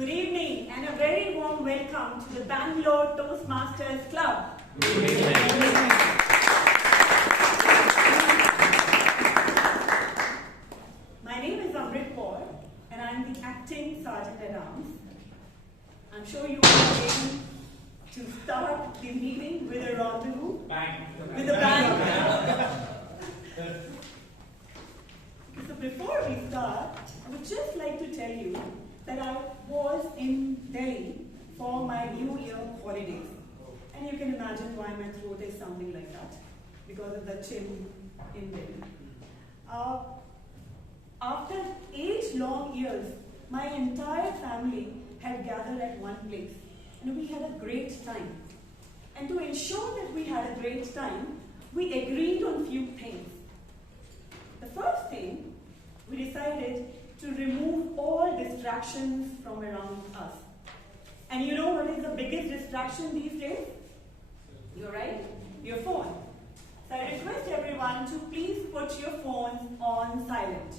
Good evening and a very warm welcome to the Bangalore Toastmasters Club. Good evening. My name is Amrit Kaur and I am the acting Sergeant at Arms. I'm sure you are ready to start the meeting with a rendezvous. Bang. With a bang. So before we start, I would just like to tell you that I was in Delhi for my New Year holidays. And you can imagine why my throat is sounding like that, because of the chill in Delhi. After 8 long years, my entire family had gathered at one place, and we had a great time. And to ensure that we had a great time, we agreed on few things. The first thing, we decided to remove all distractions from around us. And you know what is the biggest distraction these days? You're right, your phone. So I request everyone to please put your phones on silent.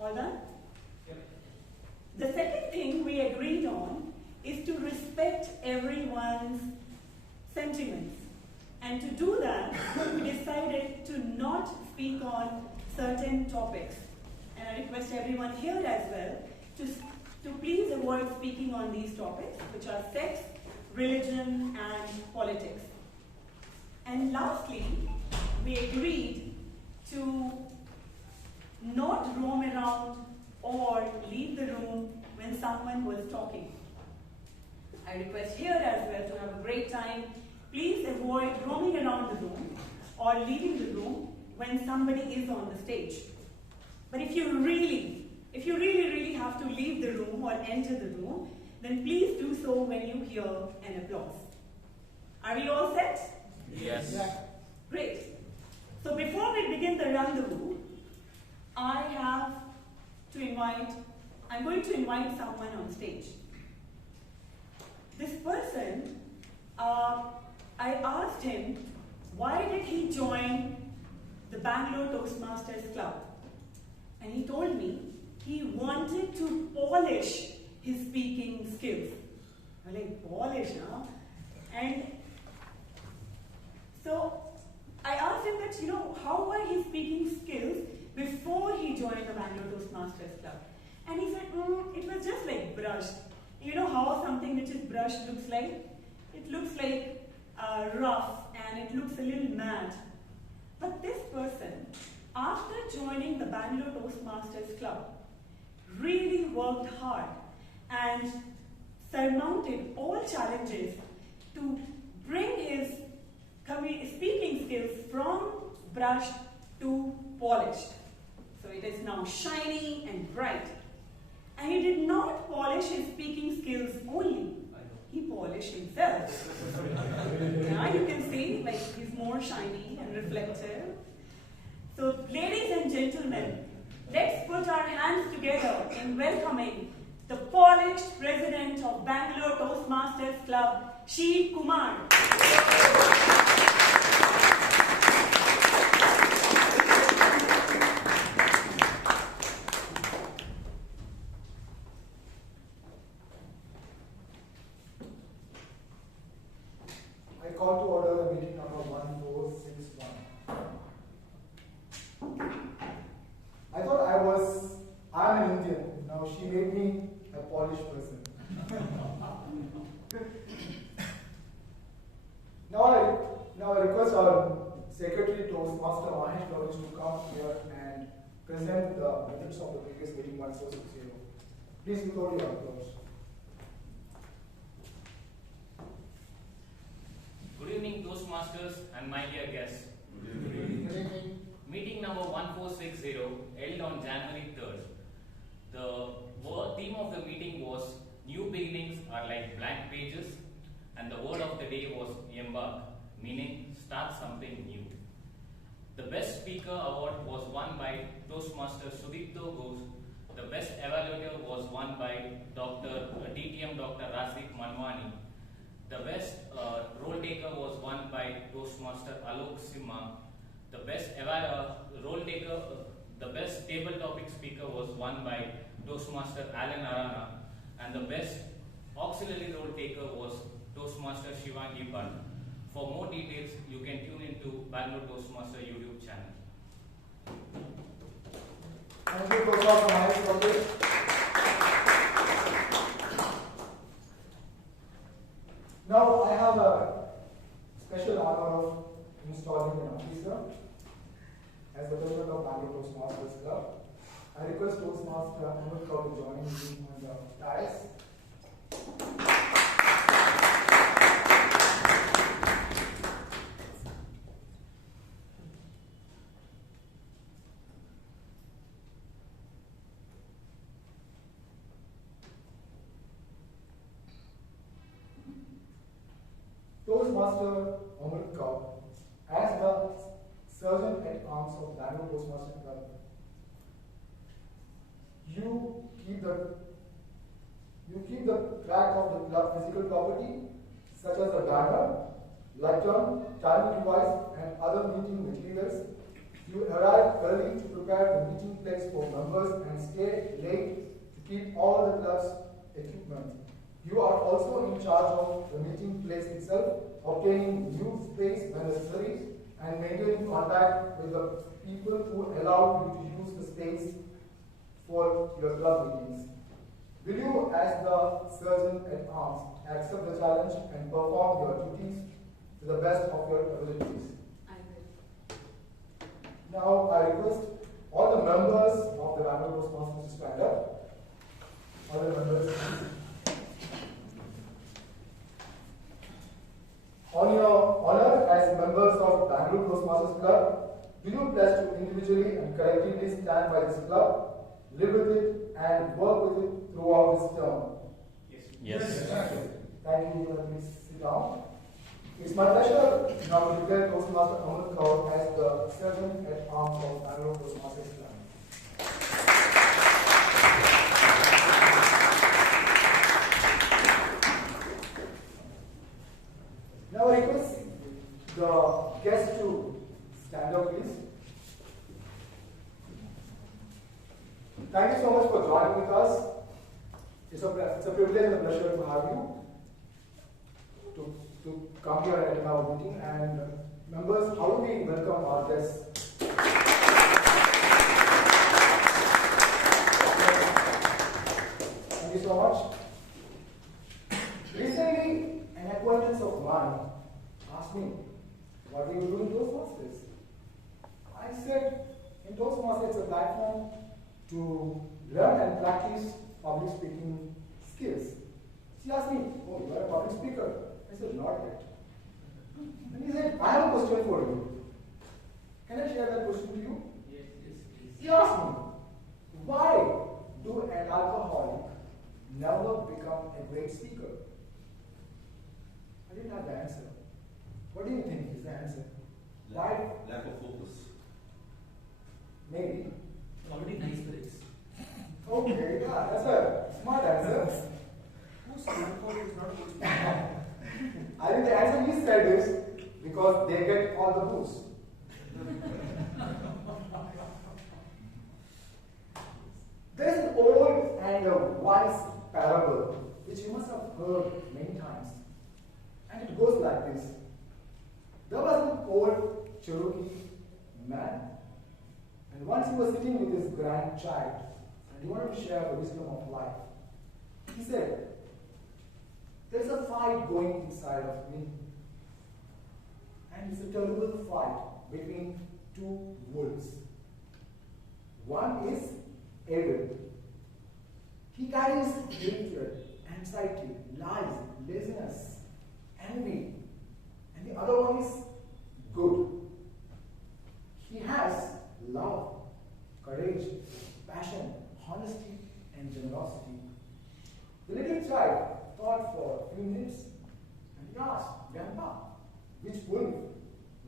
All done? Yep. The second thing we agreed on is to respect everyone's sentiments. And to do that, we decided to not speak on certain topics. And I request everyone here as well to please avoid speaking on these topics, which are sex, religion, and politics. And lastly, we agreed to not roam around or leave the room when someone was talking. I request here as well to have a great time. Please avoid roaming around the room or leaving the room when somebody is on the stage. But if you really have to leave the room or enter the room, then please do so when you hear an applause. Are we all set? Yes. Yeah. Great. So before we begin the rendezvous, I'm going to invite someone on stage. This person, I asked him, why did he join the Bangalore Toastmasters Club? And he told me he wanted to polish his speaking skills. I'm like, polish, huh? And so I asked him that, how were his speaking skills before he joined the Bangalore Toastmasters Club? And he said, it was just like brushed. You know how something which is brushed looks like? It looks like rough and it looks a little mad. But this person, after joining the Bangalore Toastmasters Club, really worked hard and surmounted all challenges to bring his speaking skills from brushed to polished. So it is now shiny and bright. And he did not polish his speaking skills only. He polished himself. Now you can see, he's more shiny and reflective. So, ladies and gentlemen, let's put our hands together in welcoming the polished president of Bangalore Toastmasters Club, Sheeb Kumar. I call to order the meeting number 1461. I'm an Indian. Now she made me a polished person. Now I request our Secretary Toastmaster Mahesh to come here and present the minutes of the previous meeting 1460. Please withhold your applause. Good evening, Toastmasters and my dear guests. Good evening. Meeting number 1460 held on January 3rd. The theme of the meeting was New Beginnings are like blank pages, and the word of the day was embark, meaning start something new. The Best Speaker Award was won by Toastmaster Sudipto Ghosh. The Best Evaluator was won by DTM Dr. Rashi. The Best Role Taker was won by Toastmaster Alok Simha. The Best table topic speaker was won by Toastmaster Arka, and the best auxiliary role taker was Toastmaster Eapen. For more details, you can tune into Bangalore Toastmaster YouTube channel. Thank you for Mahesh. Now I have a special honor of installing an officer as the president of Bangalore Toastmasters Club. I request Toastmaster Amrit to join me on the dais. Toastmaster Amrit Kaur, as the Sergeant at Arms of Bangalore Toastmasters Club, you keep the track of the club physical property, such as the banner, lectern, timing device, and other meeting materials. You arrive early to prepare the meeting place for members and stay late to keep all the club's equipment. You are also in charge of the meeting place itself, obtaining new space when necessary, and maintaining contact with the people who allow you to use the space for your club meetings. Will you, as the Sergeant at Arms, accept the challenge and perform your duties to the best of your abilities? I will. Now I request all the members of the Bangalore Toastmasters to stand up. All the members. On your honor as members of Bangalore Toastmasters Club, do you pledge to individually and collectively stand by this club, live with it, and work with it throughout this term? Yes. Thank you. Please sit down. It's my pleasure now to declare Toastmaster Amrit Kaur as the Sergeant at Arms of Bangalore Toastmasters Club. Now I request the guests to stand up, please. Thank you so much for joining with us. It's a privilege and a pleasure to have you to come here and attend our meeting. And members, how do we welcome our guests? Thank you so much. Recently, an acquaintance of mine asked me, what do you do in Toastmasters? I said, in Toastmasters, it's a platform to learn and practice public speaking skills. She asked me, oh, you are a public speaker? I said, not yet. And he said, I have a question for you. Can I share that question to you? Yes. He asked me, why do an alcoholic never become a great speaker? I didn't have the answer. What do you think is the answer? Why? Lack of focus. Maybe. Already nice spirits. Okay, yeah, that's a smart answer. Who's alcohol is not a good speaker? I think the answer he said is because they get all the booze. There is an old and a wise parable which you must have heard many times. And it goes like this. There was an old Cherokee man, and once he was sitting with his grandchild, and he wanted to share the wisdom of life. He said, there's a fight going inside of me. And it's a terrible fight between two wolves. One is evil. He carries hatred, anxiety, lies, laziness, envy. And the other one is good. He has love, courage, passion, honesty, and generosity. The little child thought for a few minutes and he asked, Grandpa, which wolf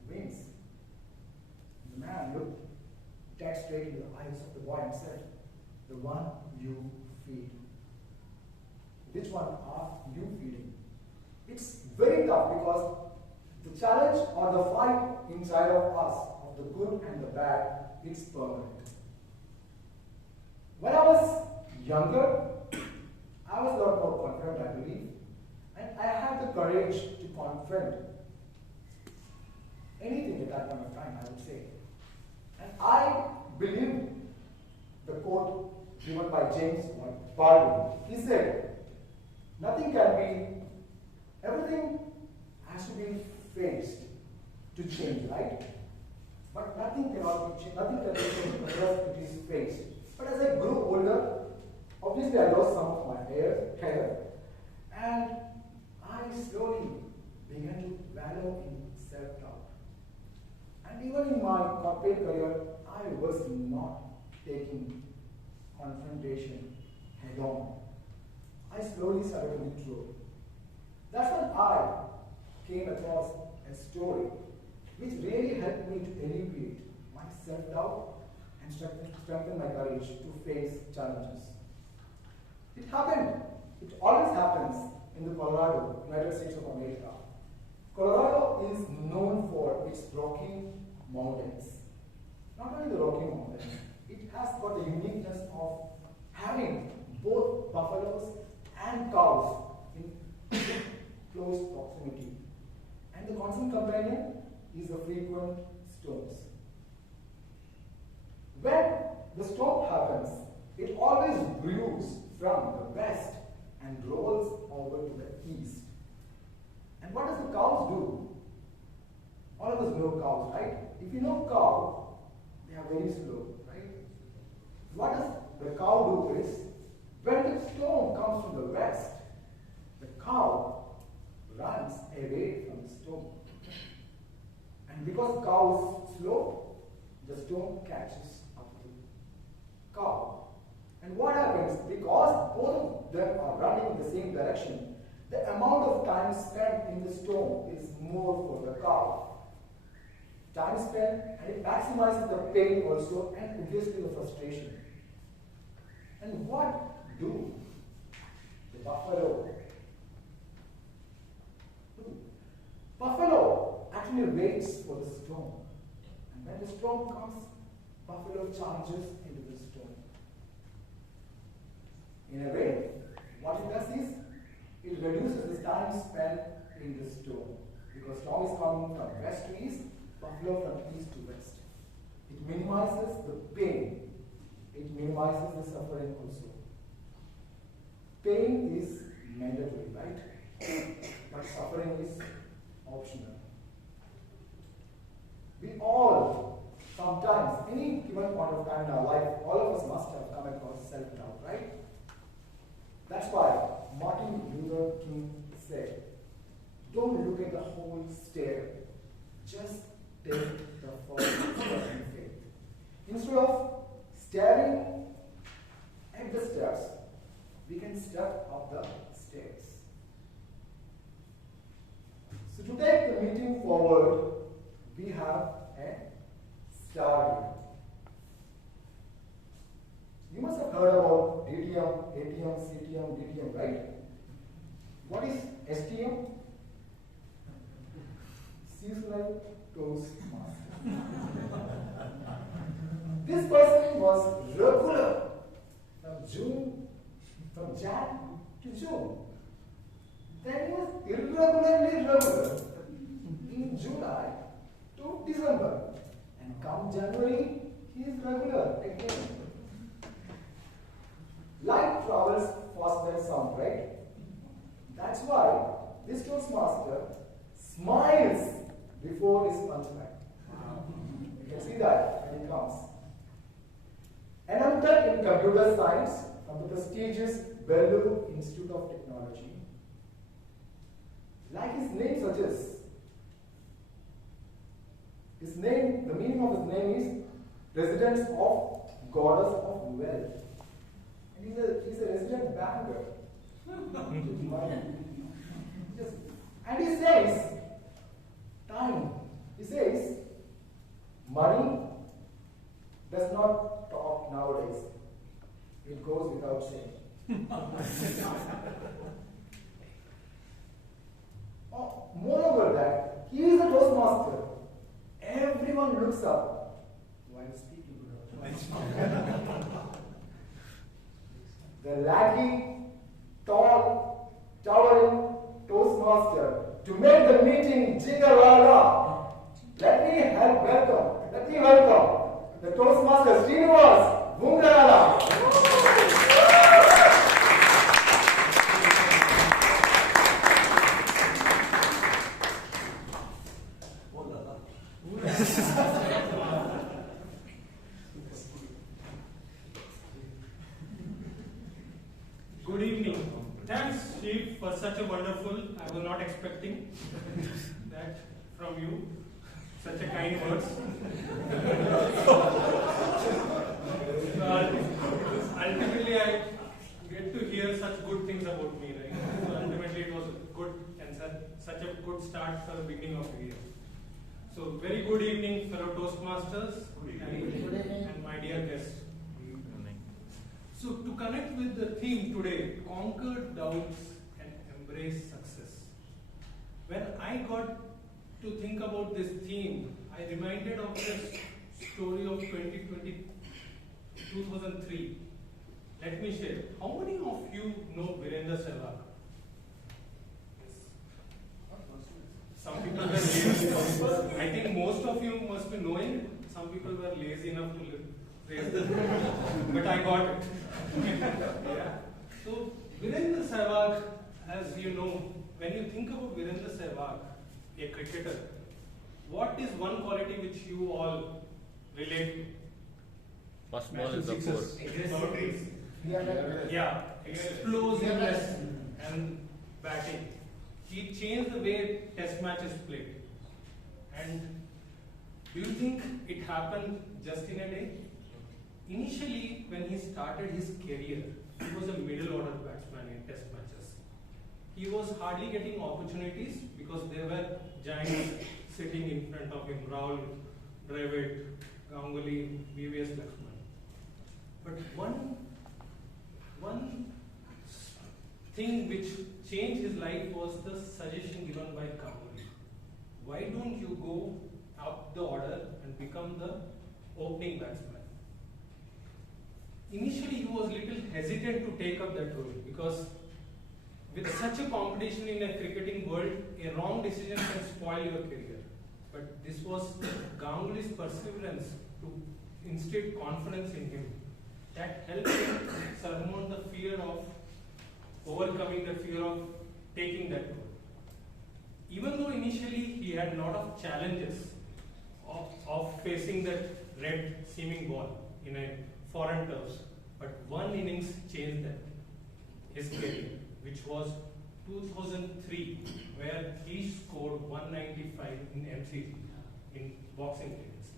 wins? The man looked dead straight in the eyes of the boy and said, the one you feed. Which one are you feeding? It's very tough because the challenge or the fight inside of us, of the good and the bad, it's permanent. younger, I was a lot more confident, I believe, and I had the courage to confront anything at that point of time, I would say. And I believed the quote given by James Baldwin. He said, everything has to be faced to change, right? But nothing cannot be changed, nothing can be changed unless it is faced. But as I grew older, obviously I lost some of my hair, and I slowly began to wallow in self-doubt. And even in my corporate career, I was not taking confrontation head-on. I slowly started to withdraw. That's when I came across a story which really helped me to alleviate my self-doubt and strengthen my courage to face challenges. It happened. It always happens in the Colorado, United States of America. Colorado is known for its Rocky Mountains. Not only the Rocky Mountains, it has got the uniqueness of having both buffaloes and cows in close proximity. And the constant companion is the frequent storms. When the storm happens, it always brews from the west and rolls over to the east. And what does the cows do? All of us know cows, right? If you know cow, they are very slow, right? What does the cow do is, when the storm comes from the west, the cow runs away from the storm. And because the cow is slow, the storm catches up to the cow. And what happens? Because both of them are running in the same direction, the amount of time spent in the storm is more for the cow. Time spent, and it maximizes the pain also, and obviously the frustration. And what do the buffalo do? Buffalo actually waits for the storm. And when the storm comes, buffalo charges into the storm. In a way, what it does is, it reduces the time spent in the storm. Because storm is coming from west to east, buffalo from east to west. It minimizes the pain. It minimizes the suffering also. Pain is mandatory, right? But suffering is optional. We all, sometimes, any given point of time in our life, all of us must have come across self-doubt, right? That's why Martin Luther King said, don't look at the whole stair, just take the first step in faith. Instead of staring at the steps, we can step up the stairs. So to take the meeting forward, we have a star here. You must have heard about DTM, ATM, CTM, DTM, right? What is STM? Seasonal Toastmaster. This person was regular from Jan to June. Then he was irregularly regular in July to December. And come January, he is regular again. Light travels faster than sound, right? That's why this Toastmaster smiles before his punchline. You can see that when he comes. Anand in computer science from the prestigious Bangalore Institute of Technology. Like his name suggests, the meaning of his name is residence of goddess of wealth. And he's a resident banker. And he says, he says, money does not talk nowadays. It goes without saying. Moreover that, he is a Toastmaster. Everyone looks up while speaking. the lanky, tall, towering Toastmaster to make the meeting jingle. Let me welcome the Toastmaster Srinivas, Vungarala. Good evening. Thanks, Sheeb, for such a wonderful. I was not expecting that from you. Such a kind words. Ultimately, I get to hear such good things about me. Right? So ultimately, it was good and such a good start for the beginning of the year. So, very good evening, fellow Toastmasters and my dear guests. So, to connect with the theme today, conquer doubts and embrace success. When I got to think about this theme, I reminded of the story of 2003. Let me share. How many of you know Virendra Sehwag? Some people were lazy. I think most of you must be knowing. Some people were lazy enough to raise them. But I got it. Yeah. So, Virendra Sehwag, as you know, when you think about Virendra Sehwag, a cricketer, what is one quality which you all relate to? First ball is the core. Yeah, explosiveness and batting. He changed the way test matches played. And do you think it happened just in a day? Initially, when he started his career, he was a middle order batsman in test matches. He was hardly getting opportunities because there were giants sitting in front of him, Rahul, Dravid, Ganguly, VVS Lakshman. But one thing which changed his life was the suggestion given by Kaur. Why don't you go up the order and become the opening batsman? Initially, he was little hesitant to take up that role because with such a competition in a cricketing world, a wrong decision can spoil your career. But this was Ganguly's perseverance to instill confidence in him that helped him surmount the fear of overcoming the fear of taking that role. Even though initially he had a lot of challenges of facing that red seaming ball in a foreign turfs, but one innings changed that, his career, which was 2003, where he scored 195 in MCG, in boxing games.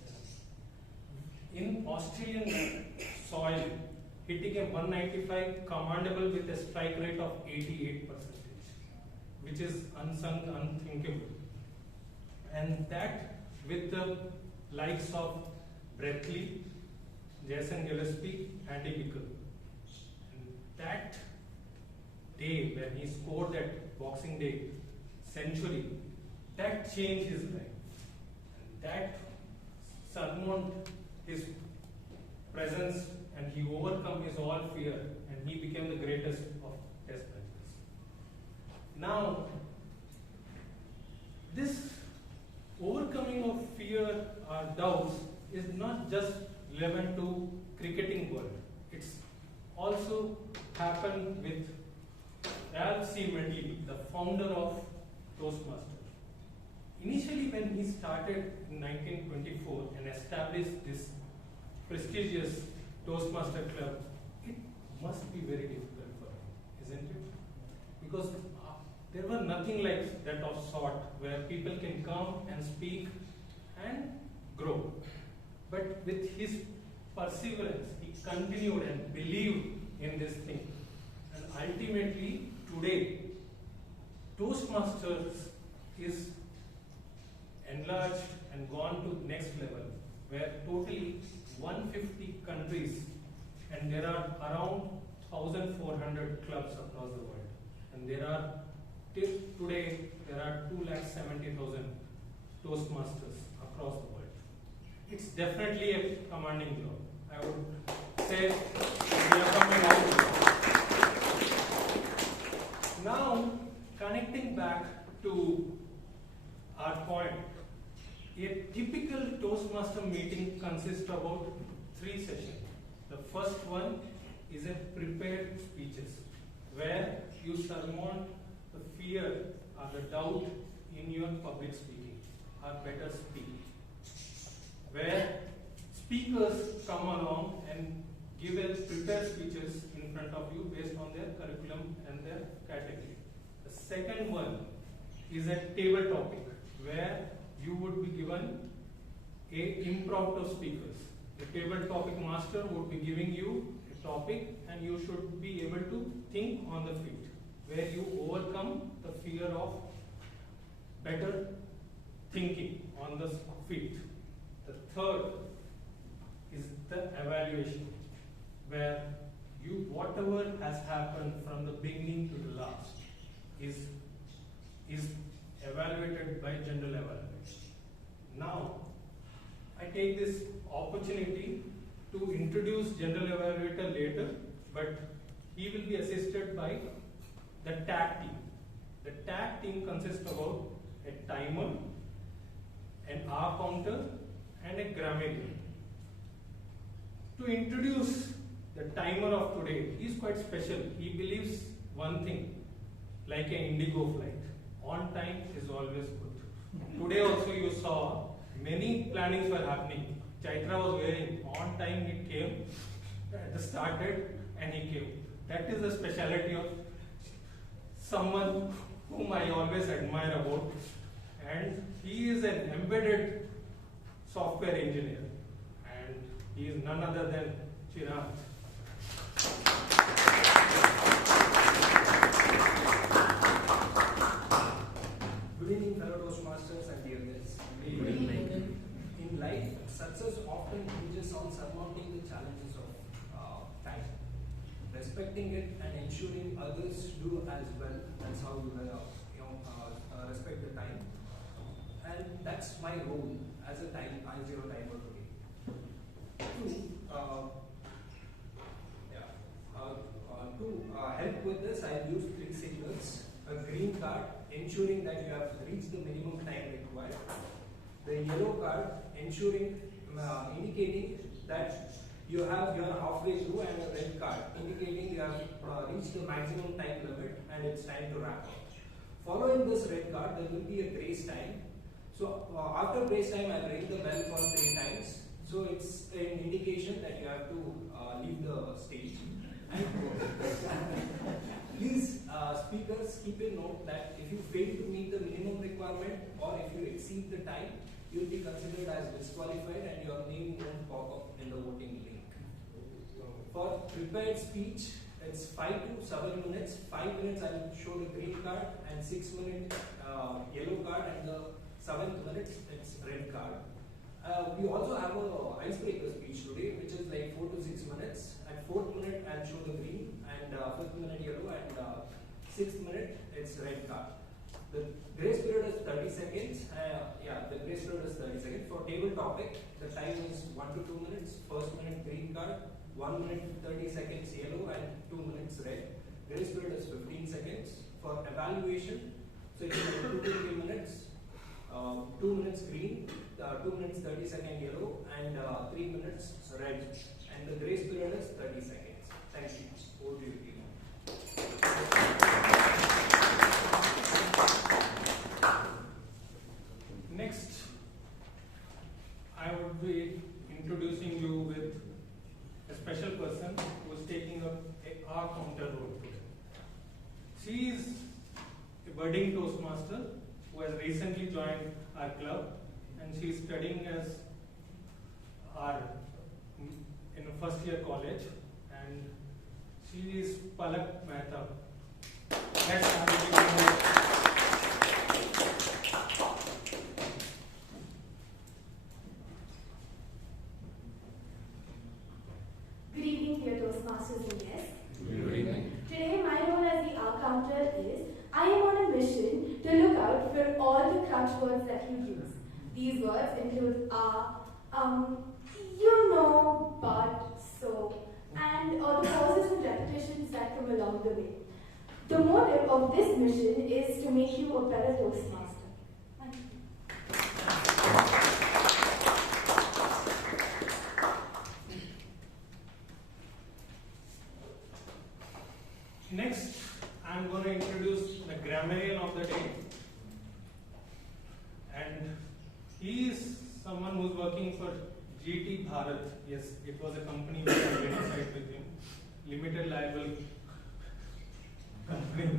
In Australian soil, hitting a 195 commandable with a strike rate of 88%, which is unsung, unthinkable. And that with the likes of Breathley, Jason Gillespie, Andy Bickle. And that day when he scored that Boxing Day century, that changed his life. And that surmounted his presence and he overcome his all fear and he became the greatest of test matches. Now, this overcoming of fear or doubts is not just relevant to cricketing world. It's also happened with Ralph C. Medley, the founder of Toastmasters. Initially, when he started in 1924 and established this prestigious Toastmaster Club, it must be very difficult for him, isn't it? Because there were nothing like that of sort where people can come and speak and grow. But with his perseverance, he continued and believed in this thing. And ultimately, today, Toastmasters is enlarged and gone to next level, where totally 150 countries and there are around 1,400 clubs across the world. And there are, today, there are 270,000 Toastmasters across the world. It's definitely a commanding job. I would say we are coming out. back to our point, a typical Toastmaster meeting consists of about 3 sessions. The first one is a prepared speeches, where you surmount the fear or the doubt in your public speaking, or better speak. Where speakers come along and give a prepared speeches in front of you based on their curriculum and their category. The second one is a table topic, where you would be given a impromptu speakers. The table topic master would be giving you a topic and you should be able to think on the feet, where you overcome the fear of better thinking on the feet. The third is the evaluation, where you whatever has happened from the beginning to the last is evaluated by general evaluation. Now, I take this opportunity to introduce general evaluator later, but he will be assisted by the tag team. The tag team consists about a timer, an R counter, and a grammarian. To introduce the timer of today, he is quite special. He believes one thing, like an indigo flight. On time is always good. Today also you saw many plannings were happening. Chaitra was wearing, on time he came, at the started and he came. That is the speciality of someone whom I always admire about, and he is an embedded software engineer, and he is none other than Chiranth. Good evening, fellow Toastmasters and dear guests. Good evening. In life, success often hinges on surmounting the challenges of time, respecting it and ensuring others do as well. That's how you respect the time, and that's my role as a I0 timer today. To help with this, I've used 3 signals: a green card, ensuring that you have reached the minimum time required; the yellow card, ensuring, indicating that you are halfway through; and a red card, indicating you have reached the maximum time limit and it's time to wrap up. Following this red card, there will be a grace time. So after grace time, I'll ring the bell for 3 times. So it's an indication that you have to leave the stage and go. Please, speakers, keep a note that if you fail to meet the minimum requirement or if you exceed the time, you will be considered as disqualified and your name won't pop up in the voting link. For prepared speech, it's 5 to 7 minutes. 5 minutes I will show the green card, and 6 minute yellow card, and the 7th minute it's red card. We also have a icebreaker speech today, which is like 4 to 6 minutes. At 4th minute I'll show the green, and 5th minute yellow, and 6th minute it's red card. The grace period is 30 seconds. The grace period is 30 seconds. For table topic, the time is 1 to 2 minutes. First minute green card, 1 minute 30 seconds yellow, and 2 minutes red. Grace period is 15 seconds. For evaluation, so it's 2 to 3 minutes. 2 minutes green, 2 minutes 30 second yellow, and 3 minutes red. And the grace period is 30 seconds. Thank you. Over to you, team. Next, I would be introducing you with a special person who is taking up a R counter role today. She is a budding Toastmaster who has recently joined our club, and she is studying as in a first year college, and she is Palak Mehta. Let's have a big round. Good evening, dear Toastmasters and guests. Good evening. Today, my role as the R counter is I am on a mission to look out for all the crutch words that you use. These words include you know, but, so, and all the pauses and repetitions that come along the way. The motive of this mission is to make you a better Toastmaster. Thank you. Next, I'm going to introduce the grammarian of the day. And he is someone who's working for GT Bharat. Yes, it was a company which I identified with him. Limited liable company.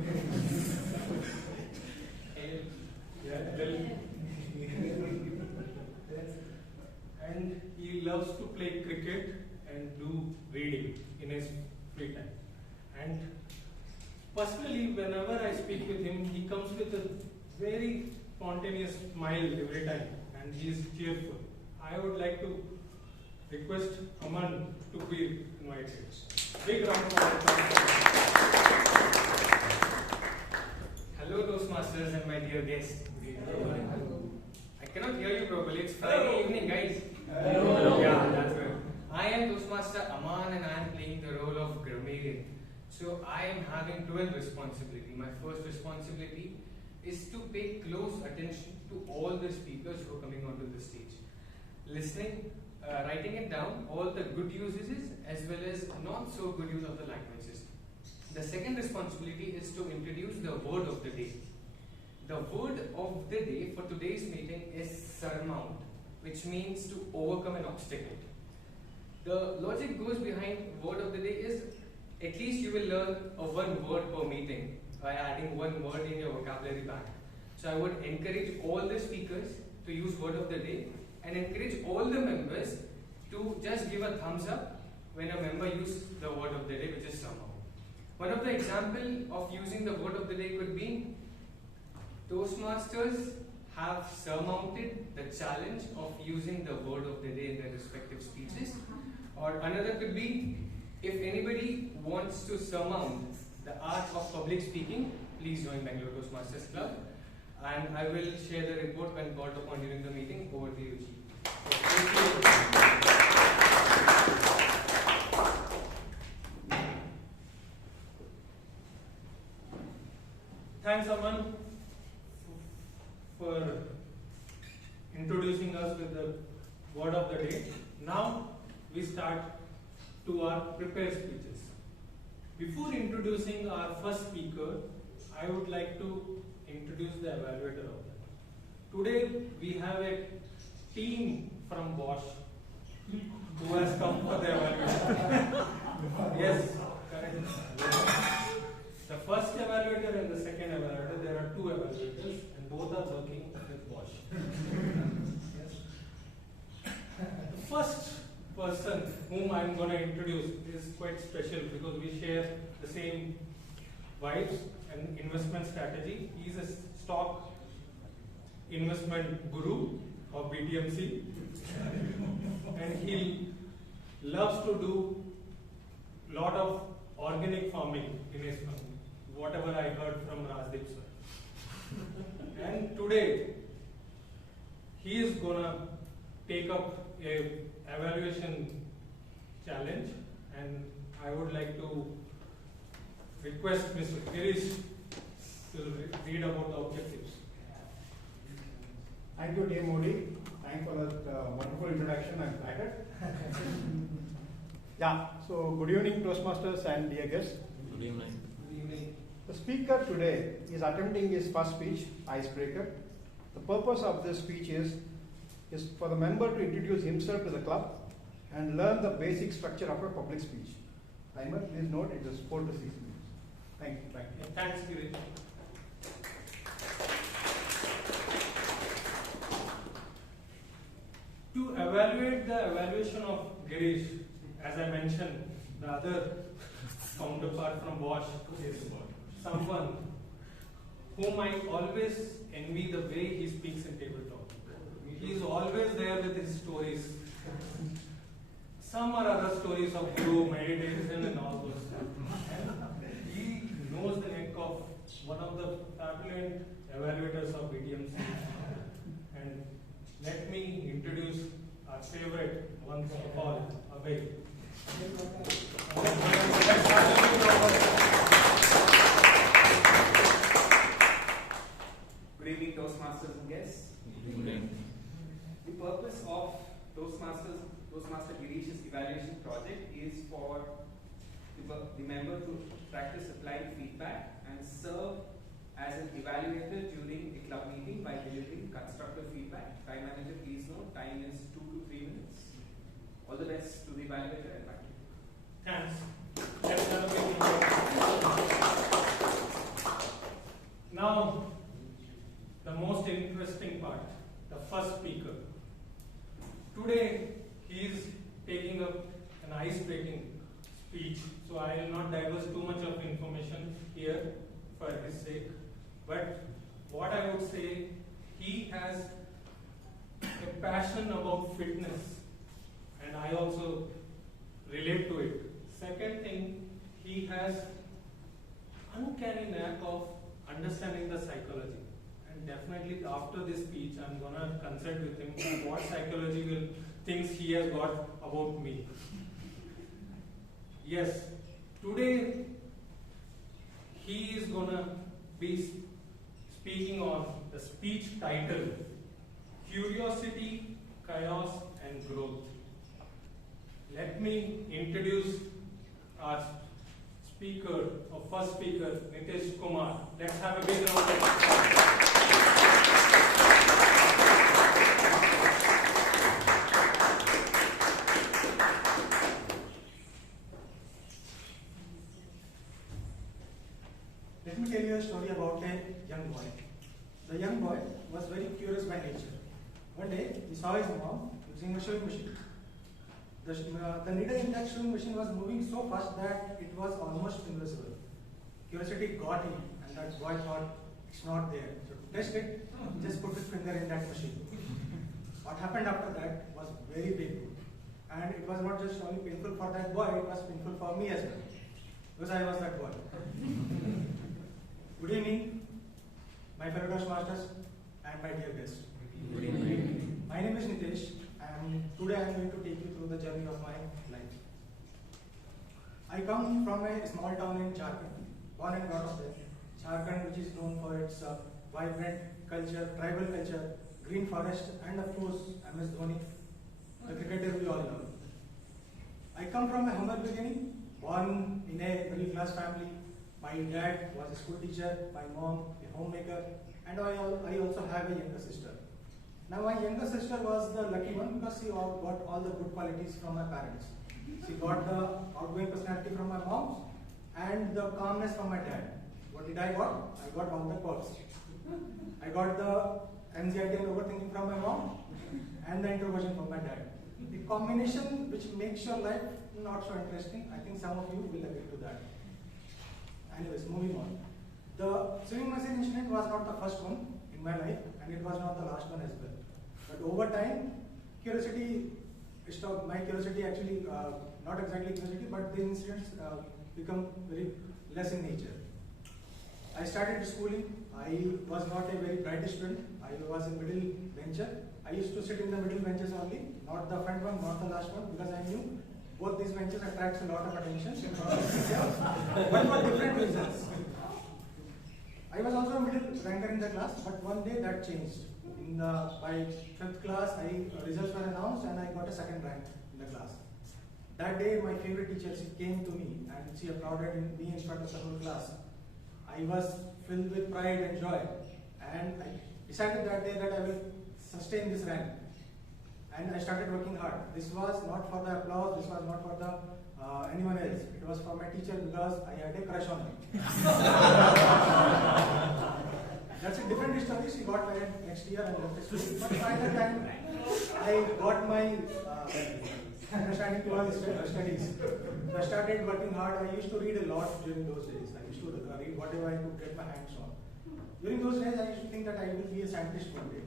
And he loves to play cricket and do reading in his free time. And personally, whenever I speak with him, he comes with a very spontaneous smile every time, and he is cheerful. I would like to request Anand to be invited. Big round of applause. Hello Toastmasters and my dear guest. I cannot hear you properly. It's Friday evening, guys. Hello. Yeah, that's right. I am Toastmaster Aman and I am playing the role of grammarian. So I am having dual responsibility. My first responsibility is to pay close attention to all the speakers who are coming onto the stage. Listening, writing it down, all the good uses as well as not so good use of the languages. The second responsibility is to introduce the word of the day. The word of the day for today's meeting is surmount, which means to overcome an obstacle. The logic goes behind word of the day is at least you will learn one word per meeting by adding one word in your vocabulary bank. So I would encourage all the speakers to use word of the day and encourage all the members to just give a thumbs up when a member uses the word of the day, which is surmount. One of the examples of using the word of the day could be Toastmasters have surmounted the challenge of using the word of the day in their respective speeches. Or another could be, if anybody wants to surmount the art of public speaking, please join Bangalore Toastmasters Club. And I will share the report when called upon during the meeting. Over to you, Sheeb. Thanks, Aman, for introducing us with the word of the day. Now we start to our prepared speeches. Before introducing our first speaker, I would like to introduce the evaluator of that. Today we have a team from Ghosh who has come for the evaluation. Yes, correct. The first evaluator and the second evaluator, there are two evaluators and both are working with Ghosh. Yes. The first person whom I am going to introduce is quite special because we share the same vibes and investment strategy. He is a stock investment guru of BTMC and he loves to do lot of organic farming in his family, whatever I heard from Rajdeep sir. And today he is gonna take up a evaluation challenge, and I would like to request Mr. Girish to read about the objectives. Thank you, Team Modi. Thanks for that wonderful introduction. I'm flattered. Yeah, so good evening, Toastmasters and dear guests. Good evening. Good evening. The speaker today is attempting his first speech, icebreaker. The purpose of this speech is for the member to introduce himself to the club and learn the basic structure of a public speech. Timer, please note it is 4 to 6 minutes. Thank you. Thank you. Thanks, Girish. To evaluate the evaluation of Girish, as I mentioned, the other counterpart from Bosch is someone whom I always envy the way he speaks in table talk. He is always there with his stories. Some are other stories of guru, meditation and all those stuff. And he knows the neck of one of the fabulous evaluators of BTMC. And let me introduce our favorite once of all, Abhay. the member to practice applying feedback and serve as an evaluator during a club meeting by delivering constructive feedback. Time manager, please note, time is 2 to 3 minutes. All the best to the evaluator and back to you. Thanks. Let's have a big now, the most interesting part, the first speaker. Today, he is taking up an ice-breaking speech, so I will not divulge too much of information here for his sake. But what I would say, he has a passion about fitness, and I also relate to it. Second thing, he has uncanny knack of understanding the psychology. And definitely after this speech, I'm gonna consult with him what psychological things he has got about me. Yes, today he is gonna be speaking on the speech title, Curiosity, Chaos and Growth. Let me introduce our speaker, our first speaker, Nitesh Kumar. Let's have a big round of applause. Let me tell you a story about a young boy. The young boy was very curious by nature. One day, he saw his mom using a sewing machine. The needle in that sewing machine was moving so fast that it was almost invisible. Curiosity got him, and that boy thought, it's not there. So to test it, he just put his finger in that machine. What happened after that was very painful. And it was not just only painful for that boy, it was painful for me as well. Because I was that boy. Good evening, my fellow Toastmasters and my dear guests. Good evening. My name is Nitesh, and today I am going to take you through the journey of my life. I come from a small town in Jharkhand, born and brought up there. Jharkhand, which is known for its vibrant culture, tribal culture, green forest, and of course, MS Dhoni, the cricketer we all know. I come from a humble beginning, born in a middle class family. My dad was a school teacher, my mom a homemaker, and I also have a younger sister. Now my younger sister was the lucky one because she got all the good qualities from my parents. She got the outgoing personality from my mom and the calmness from my dad. What did I got? I got all the perks. I got the anxiety and overthinking from my mom and the introversion from my dad. The combination which makes your life not so interesting. I think some of you will agree to that. Anyways, moving on. The sewing machine incident was not the first one in my life, and it was not the last one as well. But over time, curiosity stopped. My curiosity actually, not exactly curiosity, but the incidents become very less in nature. I started schooling. I was not a very bright student. I was a middle bencher. I used to sit in the middle benches only, not the front one, not the last one, because I knew both these benches attracts a lot of attention, but for different reasons. I was also a middle ranker in the class, but one day that changed. By 5th class, results were announced and I got a second rank in the class. That day, my favorite teacher, she came to me and she applauded me in front of the whole class. I was filled with pride and joy, and I decided that day that I will sustain this rank. And I started working hard. This was not for the applause, this was not for the anyone else. It was for my teacher because I had a crush on her. That's a different story. She got married next year and left school. But by the time I got my understanding towards studies, so I started working hard. I used to read a lot during those days. I used to read whatever I could get my hands on. During those days, I used to think that I will be a scientist one day.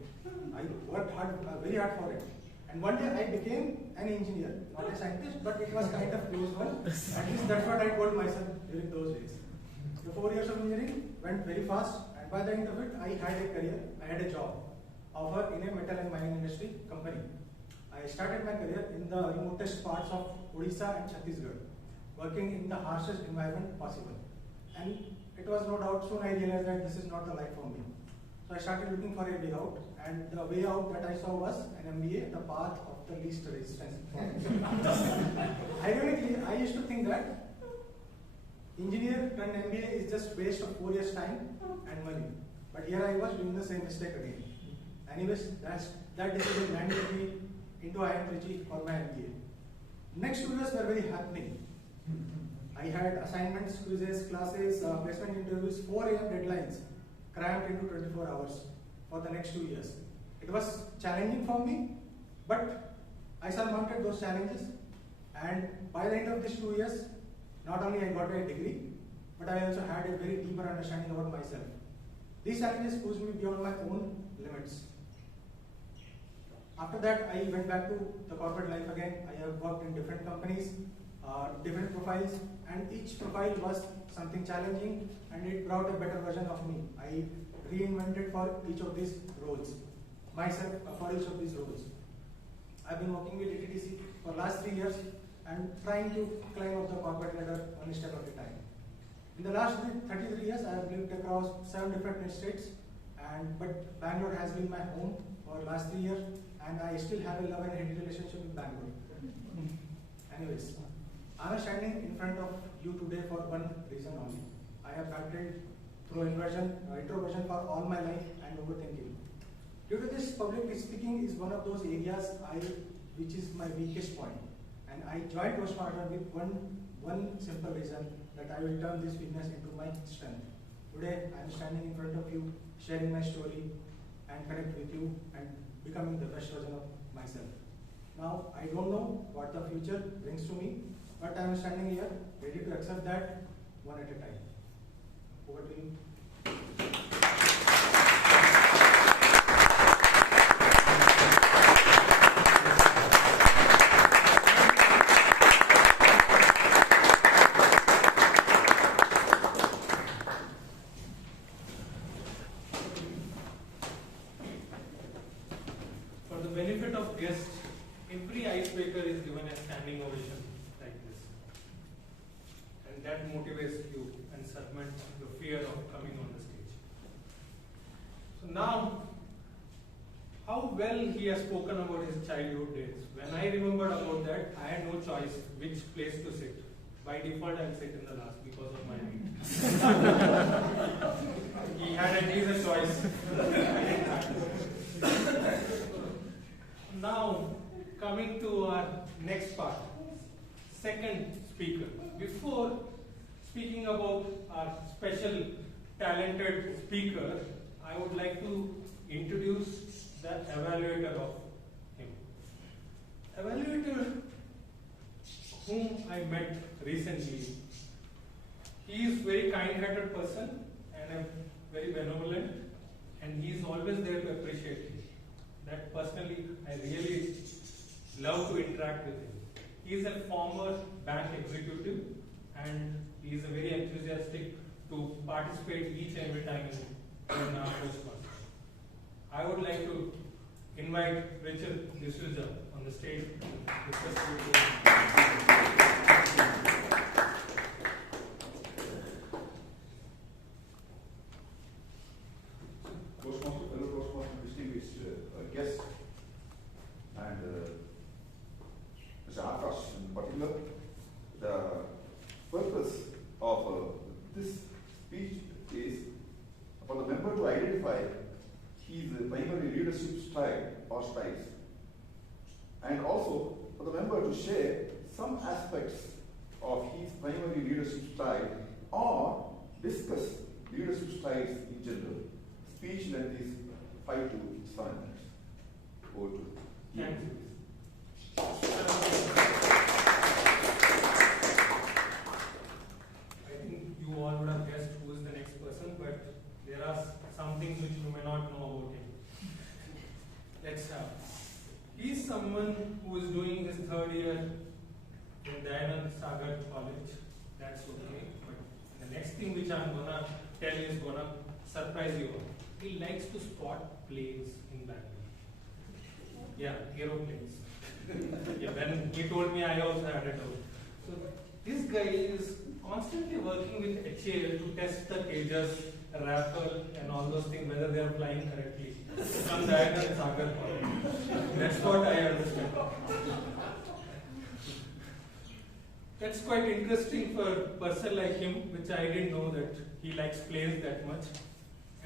I worked hard, very hard for it. And one day I became an engineer, not a scientist, but it was kind of close one. At least that's what I told myself during those days. The 4 years of engineering went very fast, and by the end of it, I had a career, I had a job offer in a metal and mining industry company. I started my career in the remotest parts of Odisha and Chhattisgarh, working in the harshest environment possible. And it was no doubt soon I realized that this is not the life for me. So I started looking for a way out, and the way out that I saw was an MBA, the path of the least resistance. Ironically, I used to think that engineer turned MBA is just waste of 4 years time and money. But here I was doing the same mistake again. Anyways, that decision landed me into IIM Trichy for my MBA. Next 2 years were very happening. I had assignments, quizzes, classes, placement interviews, 4 AM deadlines crammed into 24 hours for the next 2 years. It was challenging for me, but I surmounted those challenges, and by the end of these 2 years, not only I got a degree, but I also had a very deeper understanding about myself. These challenges pushed me beyond my own limits. After that, I went back to the corporate life again. I have worked in different companies, different profiles, and each profile was something challenging, and it brought a better version of me. I reinvented for each of these roles, myself for each of these roles. I've been working with ETTC for last 3 years and trying to climb up the corporate ladder one step at a time. In the last 33 years, I have lived across 7 different states, but Bangalore has been my home for the last 3 years, and I still have a love and hate relationship with Bangalore. Anyways, I am standing in front of you today for one reason only. I have battled through introversion for all my life and overthinking. Due to this, public speaking is one of those areas which is my weakest point. And I joined Toastmasters with one simple reason, that I will turn this weakness into my strength. Today, I am standing in front of you, sharing my story and connect with you and becoming the best version of myself. Now, I don't know what the future brings to me, but I am standing here, ready to accept that one at a time. Over to you. He has spoken about his childhood days. When I remembered about that, I had no choice which place to sit. By default, I'll sit in the last because of my height. He had at least a choice. Now, coming to our next part, second speaker. Before speaking about our special talented speaker, I would like to introduce the evaluator of him. Evaluator whom I met recently, he is very kind-hearted person and a very benevolent, and he is always there to appreciate me. That personally, I really love to interact with him. He is a former bank executive, and he is very enthusiastic to participate each and every time in our Toastmasters. I would like to invite Richard D'Souza on the stage to discuss with you. Toastmaster, fellow Toastmaster, distinguished guest, and Mr. Akash in particular. The purpose of this speech is for the member to identify his primary leadership style or styles, and also for the member to share some aspects of his primary leadership style or discuss leadership styles in general. Speech length is 5 to 7 minutes. Over to you. Thank you. I think you all would have guessed who is the next person, but there are some things which you may not know about him. Let's have. He is someone who is doing his 3rd year in Dayanand Sagar College. That's okay. But the next thing which I'm gonna tell you is gonna surprise you all. He likes to spot planes in Bangalore. Yeah, aeroplanes. Yeah, when he told me, I also had a doubt. So this guy is constantly working with HAL to test the cages, raffle, and all those things, whether they are flying correctly. From Dayanand Sagar College. That's what I understand. That's quite interesting for a person like him, which I didn't know that he likes planes that much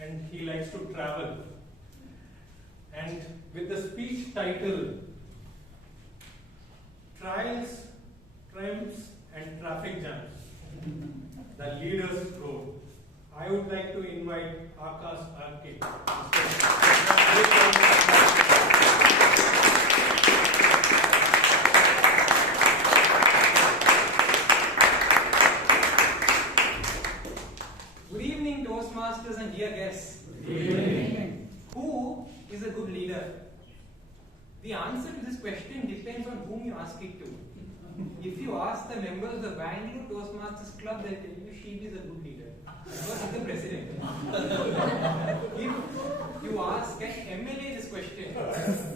and he likes to travel. And with the speech title, Trials, Triumphs and Traffic Jams, the Leader's Role, I would like to invite Akash Arka. Good evening, Toastmasters and dear guests. Good evening. Who is a good leader? The answer to this question depends on whom you ask it to. If you ask the members of the Bangalore Toastmasters Club, they'll tell you Sheeb is a good leader because he's the president. If you ask an MLA this question,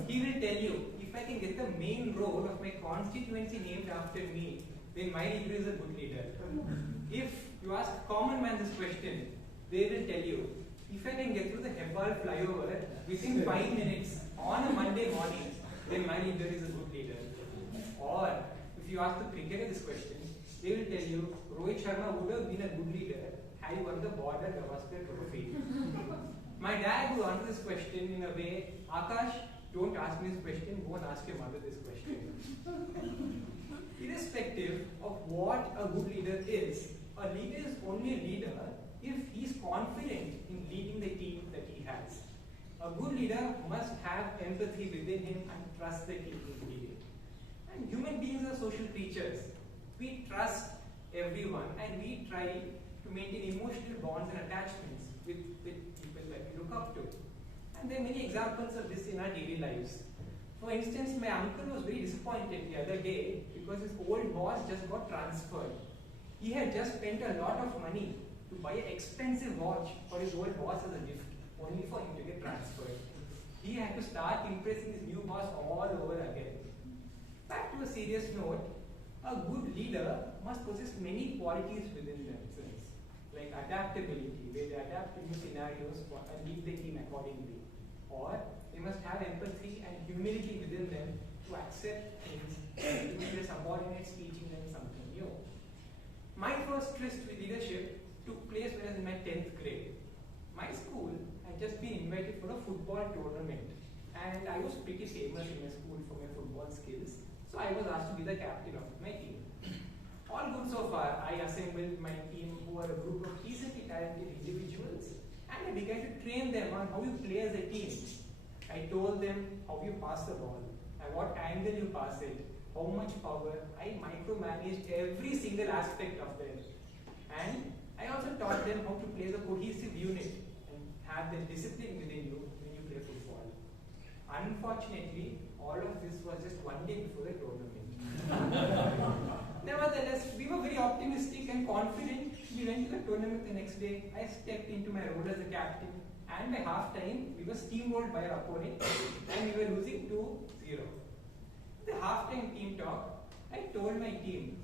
he will tell you, if I can get the main role of my constituency named after me, then my leader is a good leader. If you ask a common man this question, they will tell you, if I can get through the Hebbal flyover within 5 minutes on a Monday morning, then my leader is a good leader. Or if you ask the cricketer this question, they will tell you Rohit Sharma would have been a good leader had he won the Border Gavaskar Trophy. My dad would answer this question in a way, Akash, don't ask me this question, go and ask your mother this question. Irrespective of what a good leader is, a leader is only a leader if he is confident in leading the team that he has. A good leader must have empathy within him and trust the team he's leading. And human beings are social creatures. We trust everyone and we try to maintain emotional bonds and attachments with people that we look up to. And there are many examples of this in our daily lives. For instance, my uncle was very disappointed the other day because his old boss just got transferred. He had just spent a lot of money to buy an expensive watch for his old boss as a gift, only for him to get transferred. He had to start impressing his new boss all over again. Back to a serious note, a good leader must possess many qualities within themselves, like adaptability, where they adapt to new scenarios and lead the team accordingly. Or they must have empathy and humility within them to accept things, even if their subordinates teaching them something new. My first tryst with leadership took place when I was in my 10th grade. My school had just been invited for a football tournament, and I was pretty famous in my school for my football skills, so I was asked to be the captain of my team. All good so far. I assembled my team, who were a group of decently talented individuals, and I began to train them on how you play as a team. I told them how you pass the ball, at what angle you pass it, how much power. I micromanaged every single aspect of them. And I also taught them how to play as a cohesive unit and have the discipline within you when you play football. Unfortunately, all of this was just one day before the tournament. Nevertheless, we were very optimistic and confident. We went to the tournament the next day. I stepped into my role as a captain, and by half time, we were steamrolled by our opponent, and we were losing 2-0. The halftime team talk, I told my team,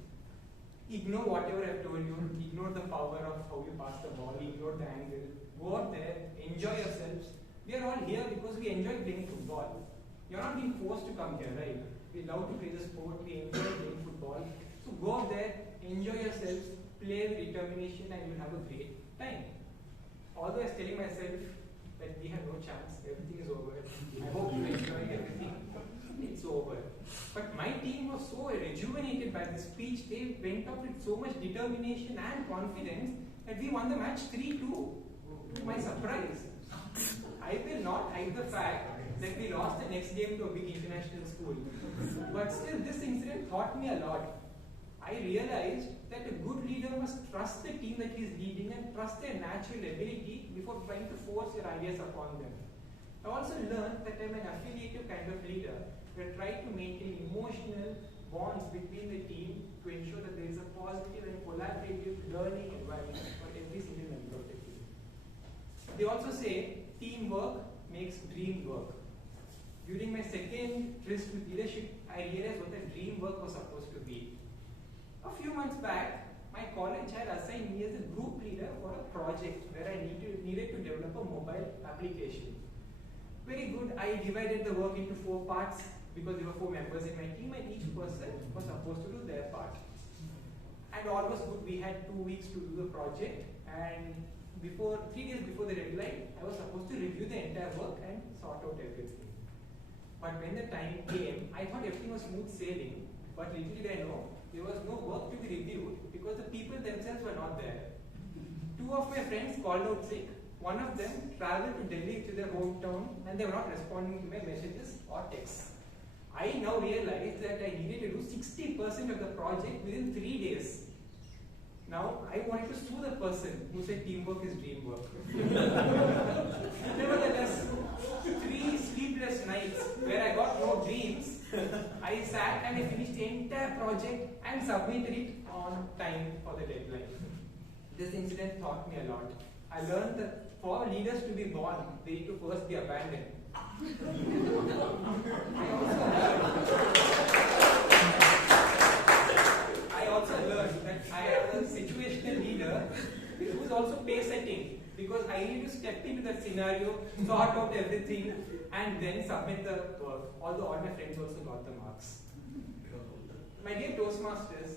ignore whatever I've told you, ignore the power of how you pass the ball, ignore the angle, go out there, enjoy yourselves. We are all here because we enjoy playing football. You're not being forced to come here, right? We love to play the sport, we enjoy playing football. So go out there, enjoy yourselves, play with determination, and you'll have a great time. Although I was telling myself that we have no chance, everything is over. I hope you enjoy everything. It's over. But my team was so rejuvenated by this speech, they went up with so much determination and confidence that we won the match 3-2. To my surprise. I will not hide the fact that we lost the next game to a big international school. But still, this incident taught me a lot. I realized that a good leader must trust the team that he is leading and trust their natural ability before trying to force your ideas upon them. I also learned that I'm an affiliative kind of leader where I try to maintain emotional bonds between the team to ensure that there is a positive and collaborative learning environment for every single member of the team. They also say teamwork makes dream work. During my second tryst with leadership, I realized what the dream work was supposed to be. A few months back, my college had assigned me as a group leader for a project where I needed to develop a mobile application. Very good, I divided the work into 4 parts because there were 4 members in my team and each person was supposed to do their part. and all was good. We had 2 weeks to do the project, and 3 days before the deadline, I was supposed to review the entire work and sort out everything. But when the time came, I thought everything was smooth sailing, but little did I know, there was no work to be reviewed because the people themselves were not there. 2 of my friends called out sick. One of them traveled to Delhi to their hometown, and they were not responding to my messages or texts. I now realized that I needed to do 60% of the project within 3 days. Now, I wanted to sue the person who said teamwork is dream work. Nevertheless, 3 sleepless nights where I got no dreams, I sat and I finished the entire project and submitted it on time for the deadline. This incident taught me a lot. I learned that for leaders to be born, they need to first be abandoned. I also learned that I am a situational leader who is also pace setting, because I need to step into that scenario, sort out everything, and then submit the work. Although all my friends also got the marks. My dear Toastmasters,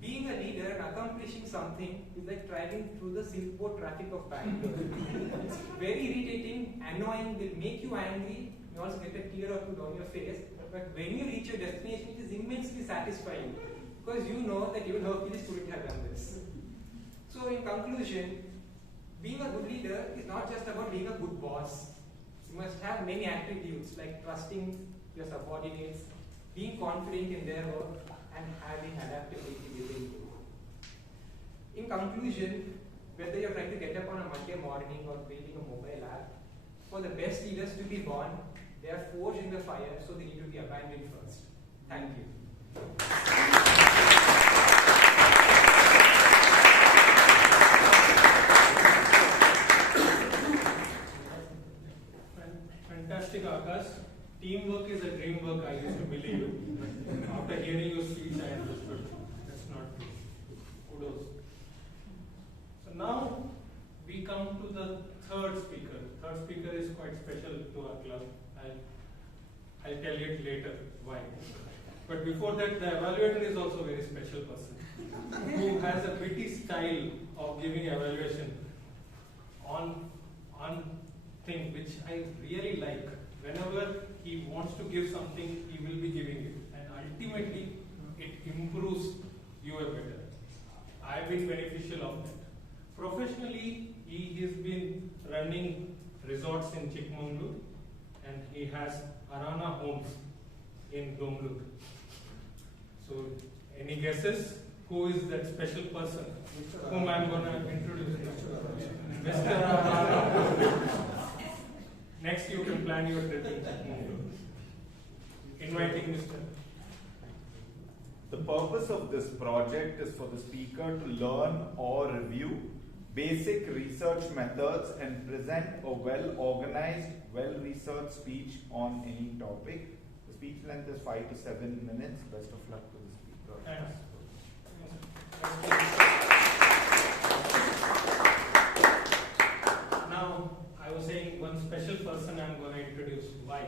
being a leader and accomplishing something is like driving through the silkboard traffic of Bangalore. It's very irritating, annoying, will make you angry. You also get a tear or two down your face. But when you reach your destination, it is immensely satisfying, because you know that even Hercules couldn't have done this. So in conclusion, being a good leader is not just about being a good boss. You must have many attributes like trusting your subordinates, being confident in their work, and having adaptability within you. In conclusion, whether you're trying to get up on a Monday morning or building a mobile app, for the best leaders to be born, they are forged in the fire, so they need to be abandoned first. Thank you. Fantastic, Akash. Teamwork is a dream work, I used to believe. After hearing your speech, I understood that's not true. Kudos. So now we come to the third speaker. Third speaker is quite special to our club. I'll tell you later why. But before that, the evaluator is also a very special person who has a witty style of giving evaluation on things which I really like. Whenever he wants to give something, he will be giving it, and ultimately it improves you a better. I've been beneficial of that. Professionally, he has been running resorts in Chikmagalur, and he has Arana homes in Domlur. So, any guesses? Who is that special person whom I'm going to introduce? Mr. Arana. Next, you can plan your trip in Chikmagalur. Inviting Mr. The purpose of this project is for the speaker to learn or review basic research methods and present a well-organized, well-researched speech on any topic. The speech length is 5 to 7 minutes. Best of luck to the speaker. Now, I was saying one special person I'm going to introduce. Why?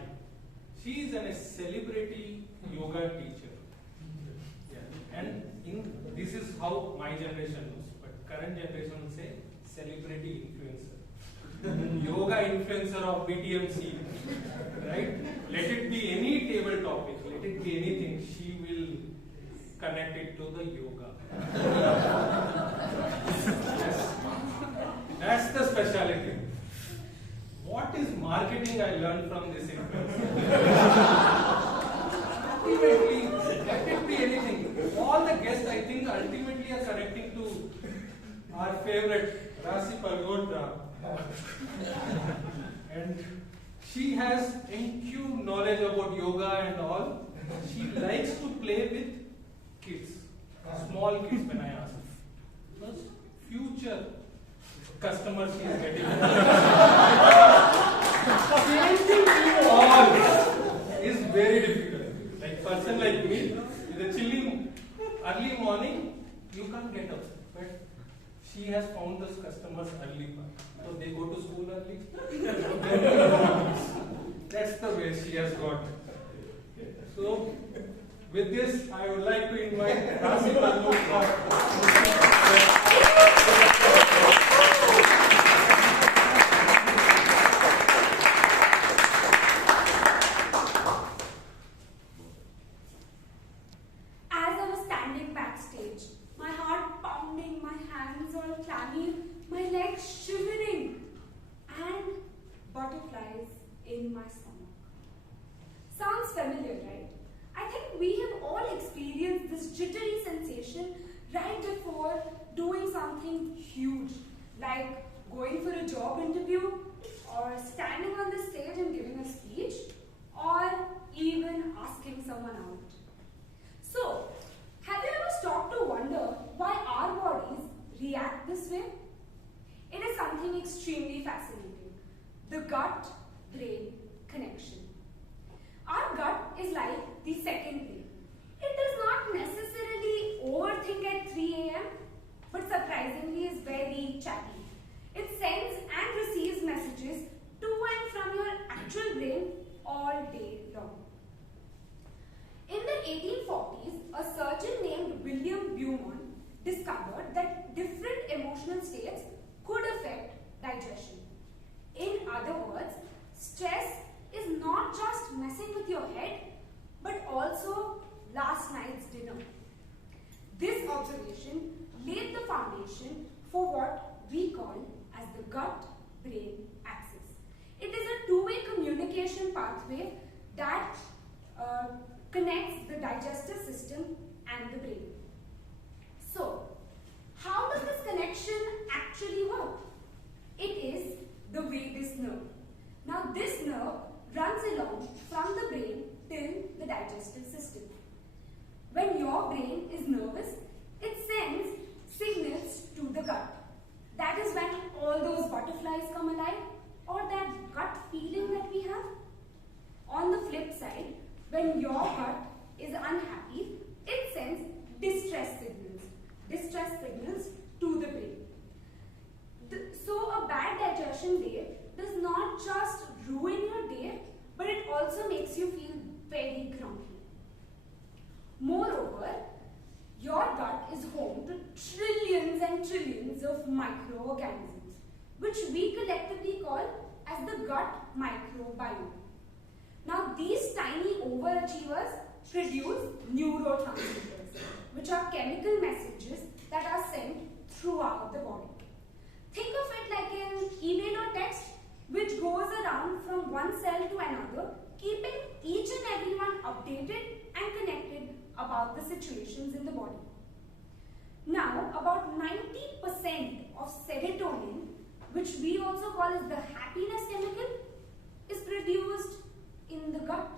She is a celebrity yoga teacher. Yeah. And this is how my generation knows. But current generation will say celebrity influencer. Yoga influencer of BTMC. Right? Let it be any table topic. Let it be anything. She will connect it to the yoga. That's the speciality. What is marketing I learned from this influencer? Ultimately, let it be anything. All the guests, I think, ultimately are connecting to our favorite Rashi Palgota. And she has NQ knowledge about yoga and all. She likes to play with kids, small kids when I ask. Because future customers she is getting. All is very difficult. Like person like me, with a chilly early morning, you can't get up. But she has found those customers early. So they go to school early. That's the way she has got. So with this, I would like to invite Rashi Palgota. feel like shivering and butterflies in my stomach. Sounds familiar, right? I think we have all experienced this jittery sensation right before doing something huge, like going for a job interview, or standing on the stage and giving a speech, or even asking someone out. So, have you ever stopped to wonder why our bodies react this way? It is something extremely fascinating, the gut-brain connection. Our gut is like the second brain. It does not necessarily overthink at 3 a.m., but surprisingly is very chatty. It sends and receives messages to and from your actual brain all day long. In the 1840s, a surgeon named William Beaumont discovered that different emotional states could affect digestion. In other words, stress is not just messing with your head, but also last night's dinner. This observation laid the foundation for what we call as the gut-brain axis. It is a two-way communication pathway that connects the digestive system and the brain. So, how does this connection actually work? It is the vagus nerve. Now, this nerve runs along from the brain till the digestive system. When your brain is nervous, it sends signals to the gut. That is when all those butterflies come alive, or that gut feeling that we have. On the flip side, when your gut is unhappy, it sends distress signals to the brain. So a bad digestion day does not just ruin your day, but it also makes you feel very grumpy. Moreover, your gut is home to trillions and trillions of microorganisms, which we collectively call as the gut microbiome. Now, these tiny overachievers produce neurotransmitters, which are chemical messages that are sent throughout the body. Think of it like an email or text which goes around from one cell to another, keeping each and everyone updated and connected about the situations in the body. Now, about 90% of serotonin, which we also call as the happiness chemical, is produced in the gut.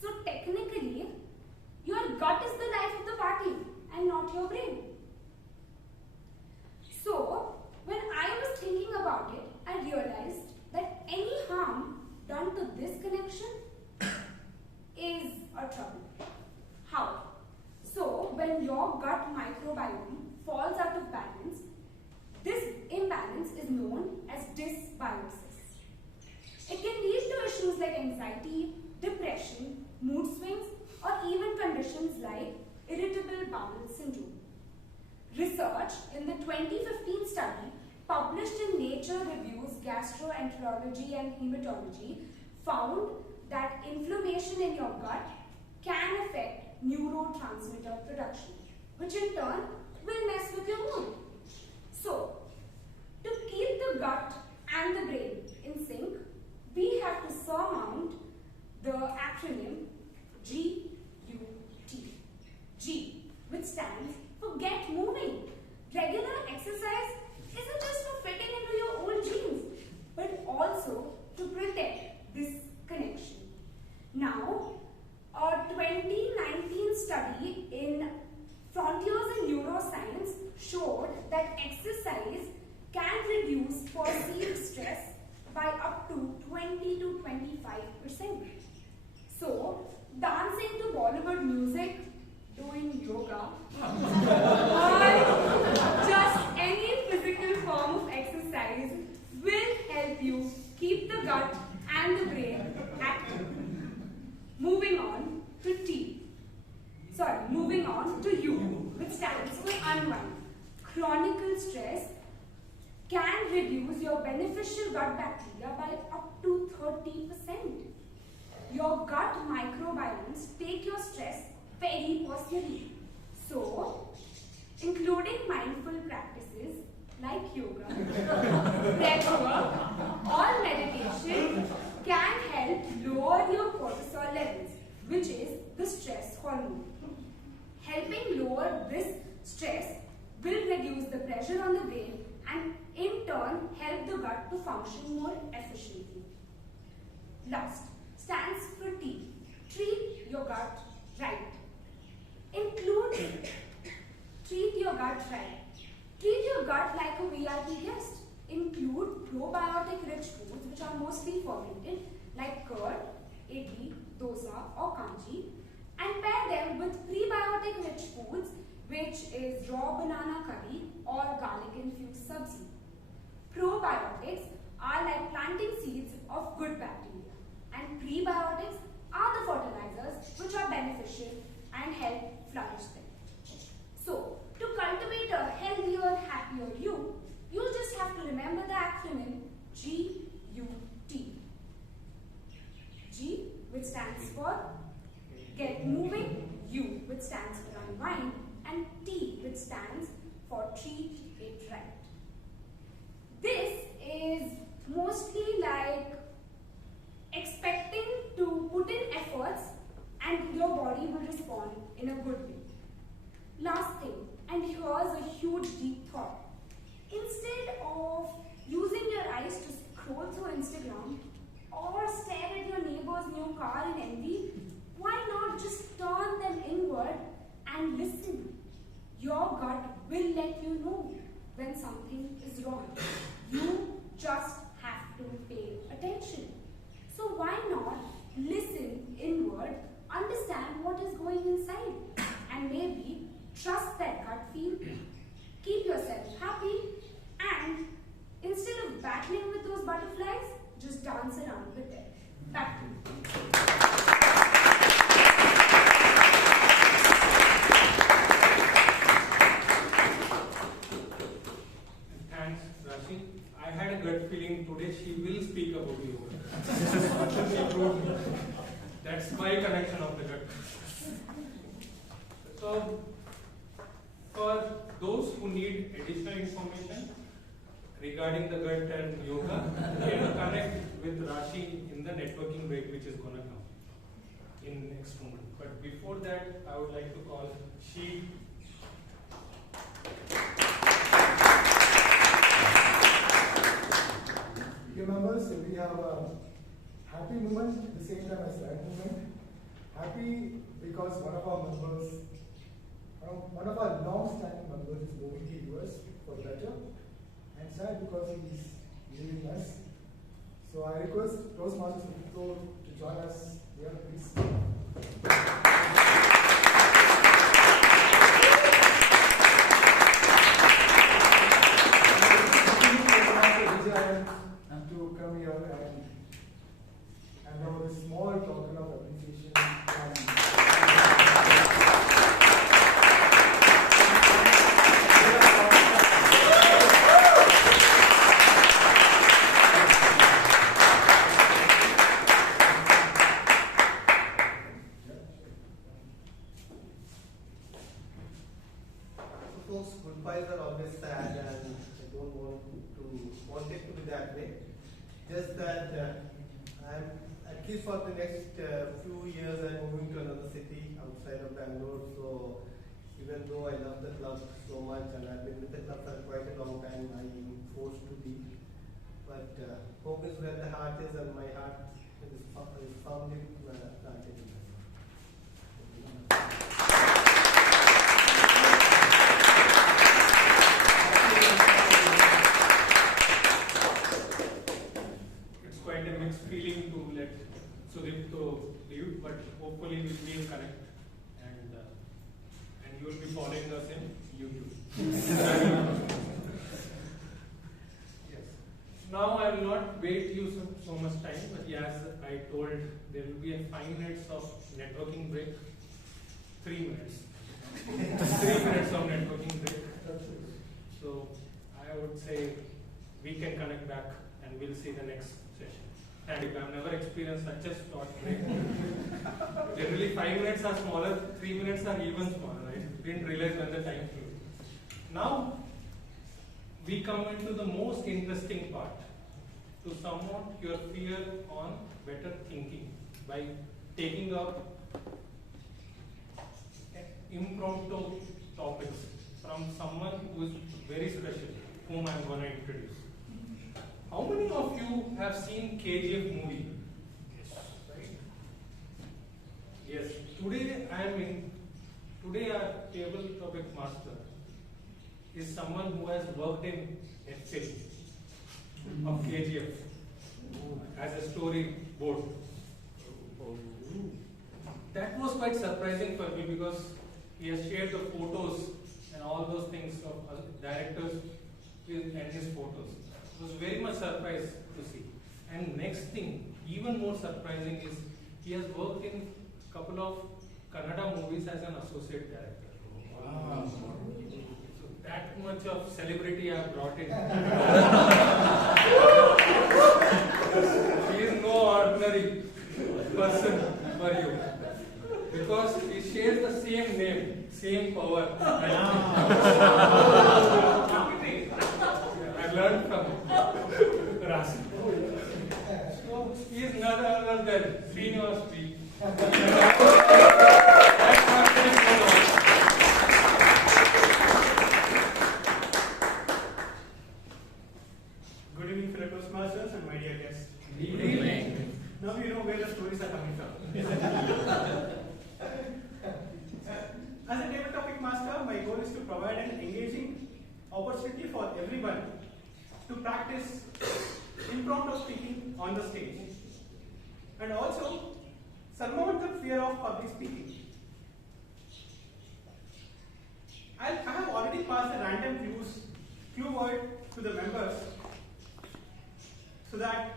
So technically, your gut is the life of the party and not your brain. So, when I was thinking about it, I realized that any harm done to this connection is a trouble. How? So, when your gut microbiome falls out of balance, this imbalance is known as dysbiosis. It can lead to issues like anxiety, depression, mood swings, or even conditions like irritable bowel syndrome. Research in the 2015 study published in Nature Reviews Gastroenterology and Hematology found that inflammation in your gut can affect neurotransmitter production, which in turn will mess with your mood. So, to keep the gut and the brain in sync, we have to surmount the acronym GUT. G, which stands for get moving. Regular exercise isn't just for fitting into your old jeans, but also to protect this connection. Now, a 2019 study in Frontiers in Neuroscience showed that exercise can reduce perceived stress by up to 20 to 25%. So, dancing to Bollywood music, doing yoga, or just any physical form of exercise will help you keep the gut and the brain active. Moving on to U, which stands for unwind. Chronic stress can reduce your beneficial gut bacteria by up to 30%. Your gut microbiomes take your stress very personally. So, including mindful practices, like yoga, breath work, or meditation can help lower your cortisol levels, which is the stress hormone. Helping lower this stress will reduce the pressure on the brain and in turn help the gut to function more efficiently. Last, stands for T. Treat your gut right. Treat your gut right. Treat your gut like a VIP guest. Include probiotic-rich foods which are mostly fermented like curd, idli, dosa or kanji, and pair them with prebiotic-rich foods which is raw banana curry or garlic-infused sabzi. Probiotics are like planting seeds of good bacteria, and prebiotics are the fertilizers which are beneficial and help flourish them. So, to cultivate a healthier, happier you, you just have to remember the acronym GUT. G, which stands for get moving, U, which stands for unwind, and T, which stands for treat it right. This is mostly like expecting to put in efforts and your body will respond in a good way. Last thing, and here's a huge deep thought. Instead of using your eyes to scroll through Instagram or stare at your neighbor's new car in envy, why not just turn them inward and listen? Your gut will let you know when something is wrong. You just have to pay attention. So why not listen inward, understand what is going inside, and maybe trust that gut feel, keep yourself happy, and instead of battling with those butterflies, just dance around with them. Back to you. Thanks, Rashi. I had a gut feeling today she will speak about yoga. She proved me. That's my connection of the gut. So, for those who need additional information regarding the gut and yoga, you can connect with Rashi in the networking break which is going to come in next moment. But before that, I would like to call Sheeb. Dear members, we have a happy moment at the same time as sad moment. Happy because one of our long-standing members is moving to US for the better, and sad because he is leaving us. So I request Toastmasters Sudipto to join us here, please. Vijay to come here and have a small token of appreciation. Goodbyes are always sad, and I don't want it to be that way. Just that I'm, at least for the next few years, I'm moving to another city outside of Bangalore. So even though I love the club so much and I've been with the club for quite a long time, I am forced to be. But home is where the heart is, and my heart is firmly planted in Bangalore. Quite a mixed feeling to let Sudipto leave, but hopefully we will connect and you will be following us in YouTube. Yes. Now I will not wait you so much time, but as I told, there will be a 5 minutes of networking break. 3 minutes. 3 minutes of networking break. So I would say we can connect back and we'll see the next session. And I've never experienced such a short break. Generally 5 minutes are smaller, 3 minutes are even smaller. I didn't realize when the time flew. Now we come into the most interesting part, to sum out your fear on better thinking by taking up impromptu topics from someone who is very special, whom I am going to introduce. How many of you have seen KGF movie? Yes. Today our table topic master is someone who has worked in film of KGF as a storyboard. That was quite surprising for me because he has shared the photos and all those things of directors and his photos. It was very much surprised to see. And next thing, even more surprising, is he has worked in a couple of Kannada movies as an associate director. Wow. So that much of celebrity I have brought in. He is no ordinary person for you. Because he shares the same name, same power. I learned from Rashi. So he is none other than Srinivas. Good evening, fellow Toastmasters and my dear guests. Good evening. Now you know where the stories are coming from. As a table topic master, my goal is to provide an engaging opportunity for everyone to practice impromptu speaking on the stage and also surmount the fear of public speaking. I have already passed a random clue word to the members so that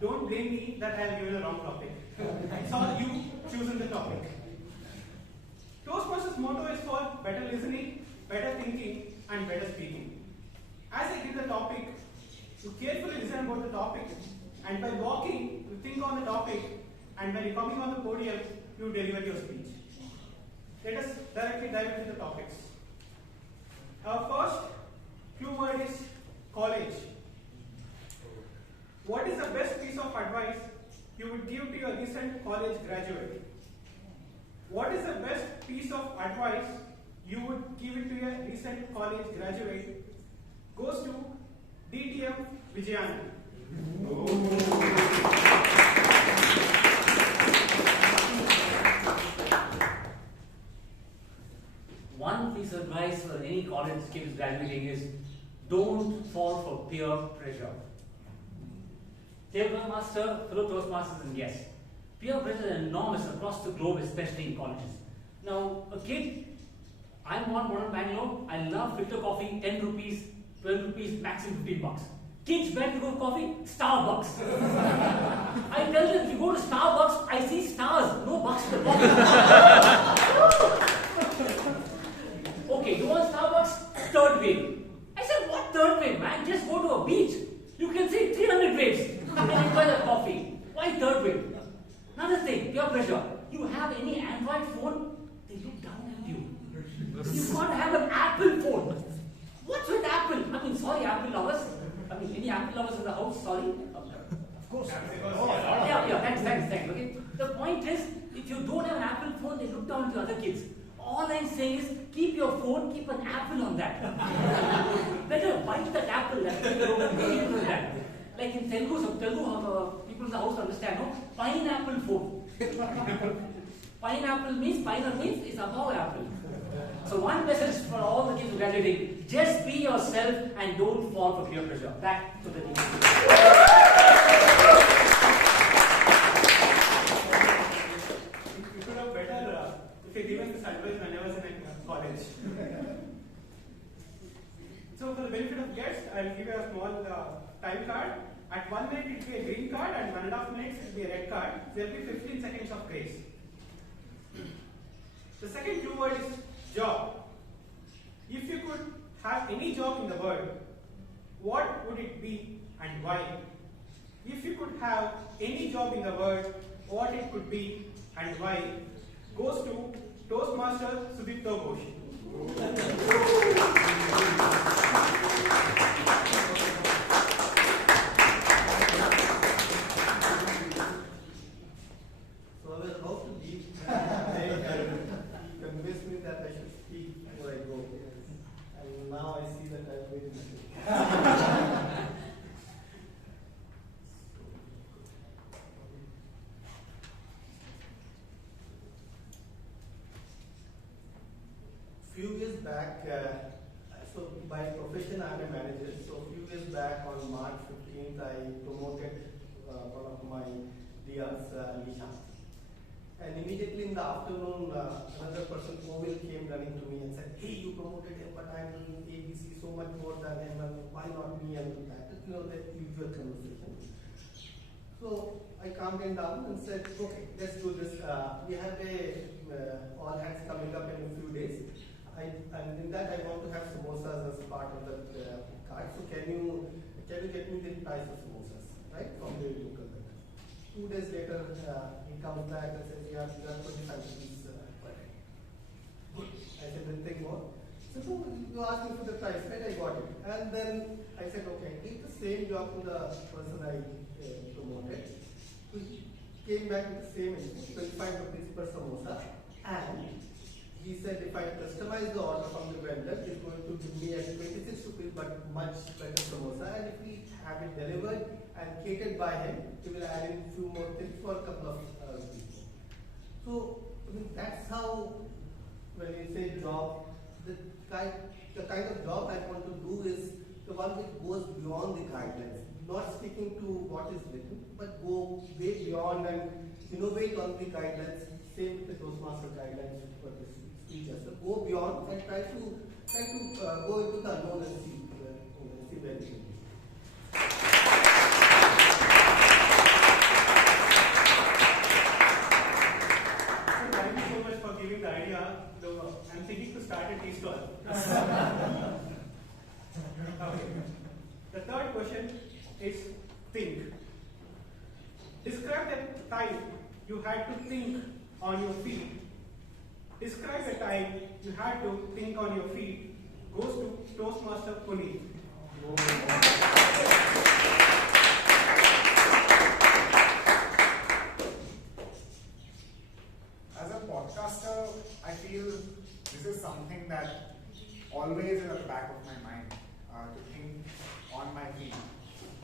don't blame me that I have given a wrong topic. It's all you choosing the topic. Toastmasters' motto is for better listening, better thinking, and better speaking. As I give the topic, you carefully listen about the topic, and by walking, you think on the topic, and when you coming on the podium, you deliver your speech. Let us directly dive into the topics. Our first clue word is college. What is the best piece of advice you would give to your recent college graduate? What is the best piece of advice you would give it to your recent college graduate? Goes to DTM Vijay. One piece of advice for any college kid graduating is don't fall for peer pressure. Table master, fellow Toastmasters and guests. Peer pressure is enormous across the globe, especially in colleges. Now, a kid, I'm born in Bangalore, I love filter coffee, 10 rupees, 12 rupees, maximum 15 bucks. Kids, where to go coffee? Starbucks. I tell them, if you go to Starbucks, I see stars, no bucks in the pocket. Okay, you want Starbucks? Third wave. I said, what third wave, man? Just go to a beach. You can see 300 waves and enjoy the coffee. Why third wave? Another thing, peer pressure. You have any Android phone, they look down at you. You've got to have an Apple phone. What's with Apple? I mean, sorry, Apple lovers. I mean, any Apple lovers in the house? Sorry. Of course. Yeah, thanks. Okay. The point is, if you don't have an Apple phone, they look down to other kids. All I'm saying is, keep your phone, keep an apple on that. Better bite that apple. That. Like in Telugu, people in the house understand, no? Pineapple phone. Pineapple means it's above apple. So one message for all the kids who are graduating, just be yourself and don't fall for peer pressure. Back to the team. You could have better if you given this advice when I was in college. So for the benefit of guests, I will give you a small time card. At 1 minute it will be a green card and 1.5 minutes it will be a red card. There will be 15 seconds of grace. The second clue word is job. If you could have any job in the world, what would it be and why? If you could have any job in the world, what it could be and why? Goes to Toastmaster Sudipto Ghosh. wait a minute. Few years back, so by profession I'm a manager. So few years back on March 15th, I promoted one of my DRs, Nisha. And immediately in the afternoon, another person, Kovil, came running to me and said, "Hey, you promoted him, but I'm doing ABC so much more than him, and why not me?" And that, you know, the usual conversation. So I calmed him down and said, "Okay, let's do this. We have a all hands coming up in a few days. And in that I want to have samosas as part of the card. So can you get me the price of samosas, right, from the local vendor?" 2 days later, he comes back and says, "Yeah, you have 25 rupees per day." Good. I said, "Then take more." So you asked me for the price, right? I got it. And then I said, "Okay, give the same job to the person I promoted." He came back with the same input, 25 rupees per samosa, and he said if I customize the order from the vendor, he's going to give me at 26 rupees but much better samosa, and if we have it delivered and catered by him, he will add in a few more tips for a couple of rupees. So I mean, that's how, when you say job, the kind of job I want to do is the one which goes beyond the guidelines, not sticking to what is written, but go way beyond and innovate on the guidelines. Same with the Toastmaster guidelines for this speech as well. Go beyond and try to go into the unknown and see where it can be. Thank you so much for giving the idea. I'm thinking to start a tea stall. Okay. The third question is think. Describe the time you had to think on your feet. Describe the time you had to think on your feet. Goes to Toastmaster Puneeth. As a podcaster, I feel this is something that always is at the back of my mind, to think on my feet.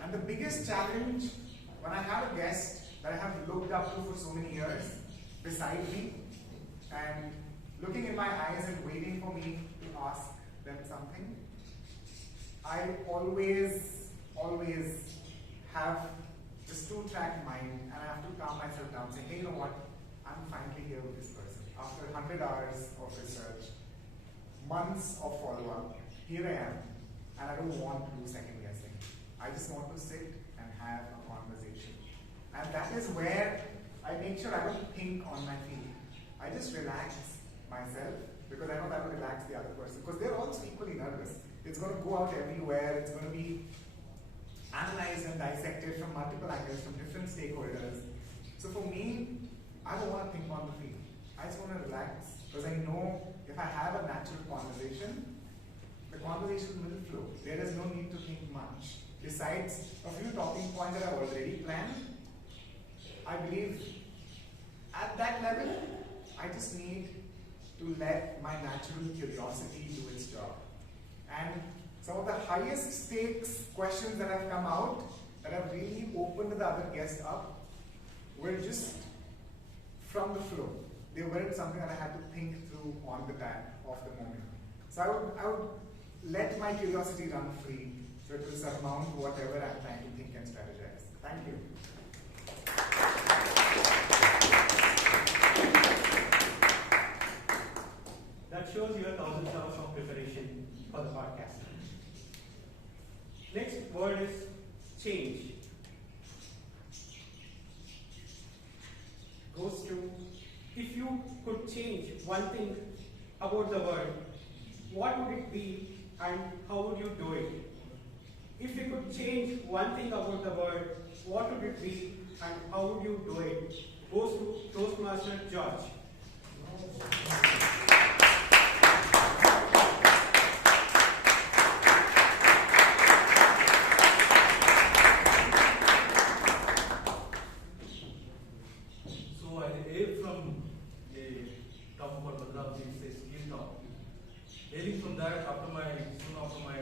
And the biggest challenge when I have a guest that I have looked up to for so many years beside me and looking in my eyes and waiting for me to ask them something, I always have this two-track mind, and I have to calm myself down, say, "Hey, you know what? I'm finally here with this person. After 100 hours of research, months of follow-up, here I am, and I don't want to do second guessing. I just want to sit and have a conversation." And that is where I make sure I don't think on my feet. I just relax myself, because I know that will relax the other person, because they're also equally nervous. It's going to go out everywhere. It's going to be analyzed and dissected from multiple angles, from different stakeholders. So for me, I don't want to think on the feet. I just want to relax, because I know if I have a natural conversation, the conversation will flow. There is no need to think much. Besides a few talking points that I've already planned, I believe at that level, I just need to let my natural curiosity do its job. And some of the highest stakes questions that have come out, that have really opened the other guests up, were just from the flow. They weren't something that I had to think through on the time of the moment. So I would let my curiosity run free, so it will surmount whatever I'm trying to think and strategize. Thank you. That shows your 1,000 hours of preparation for the podcast. Next word is change. Goes to, if you could change one thing about the world, what would it be and how would you do it? If you could change one thing about the world, what would it be and how would you do it? Goes to Toastmaster George. So I hail from the top of Bhatt, which says skill top. Hailing from that, soon after my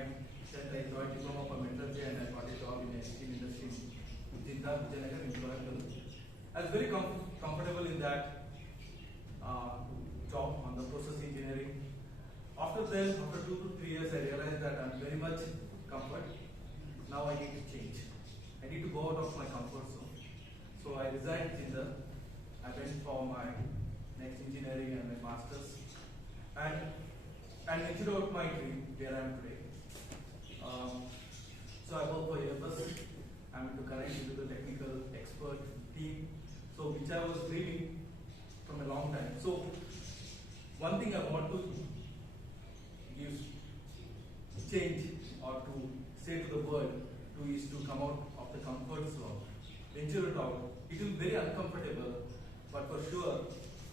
comfort. Now I need to change. I need to go out of my comfort zone. So I resigned Tinder. I went for my next engineering and my master's. And I ventured out my dream where I am today. So I work for Airbus. I'm into current into the technical expert team. So which I was dreaming from a long time. So one thing I want to give change or to say to the world is to come out of the comfort zone, venture it out. It will be very uncomfortable, but for sure,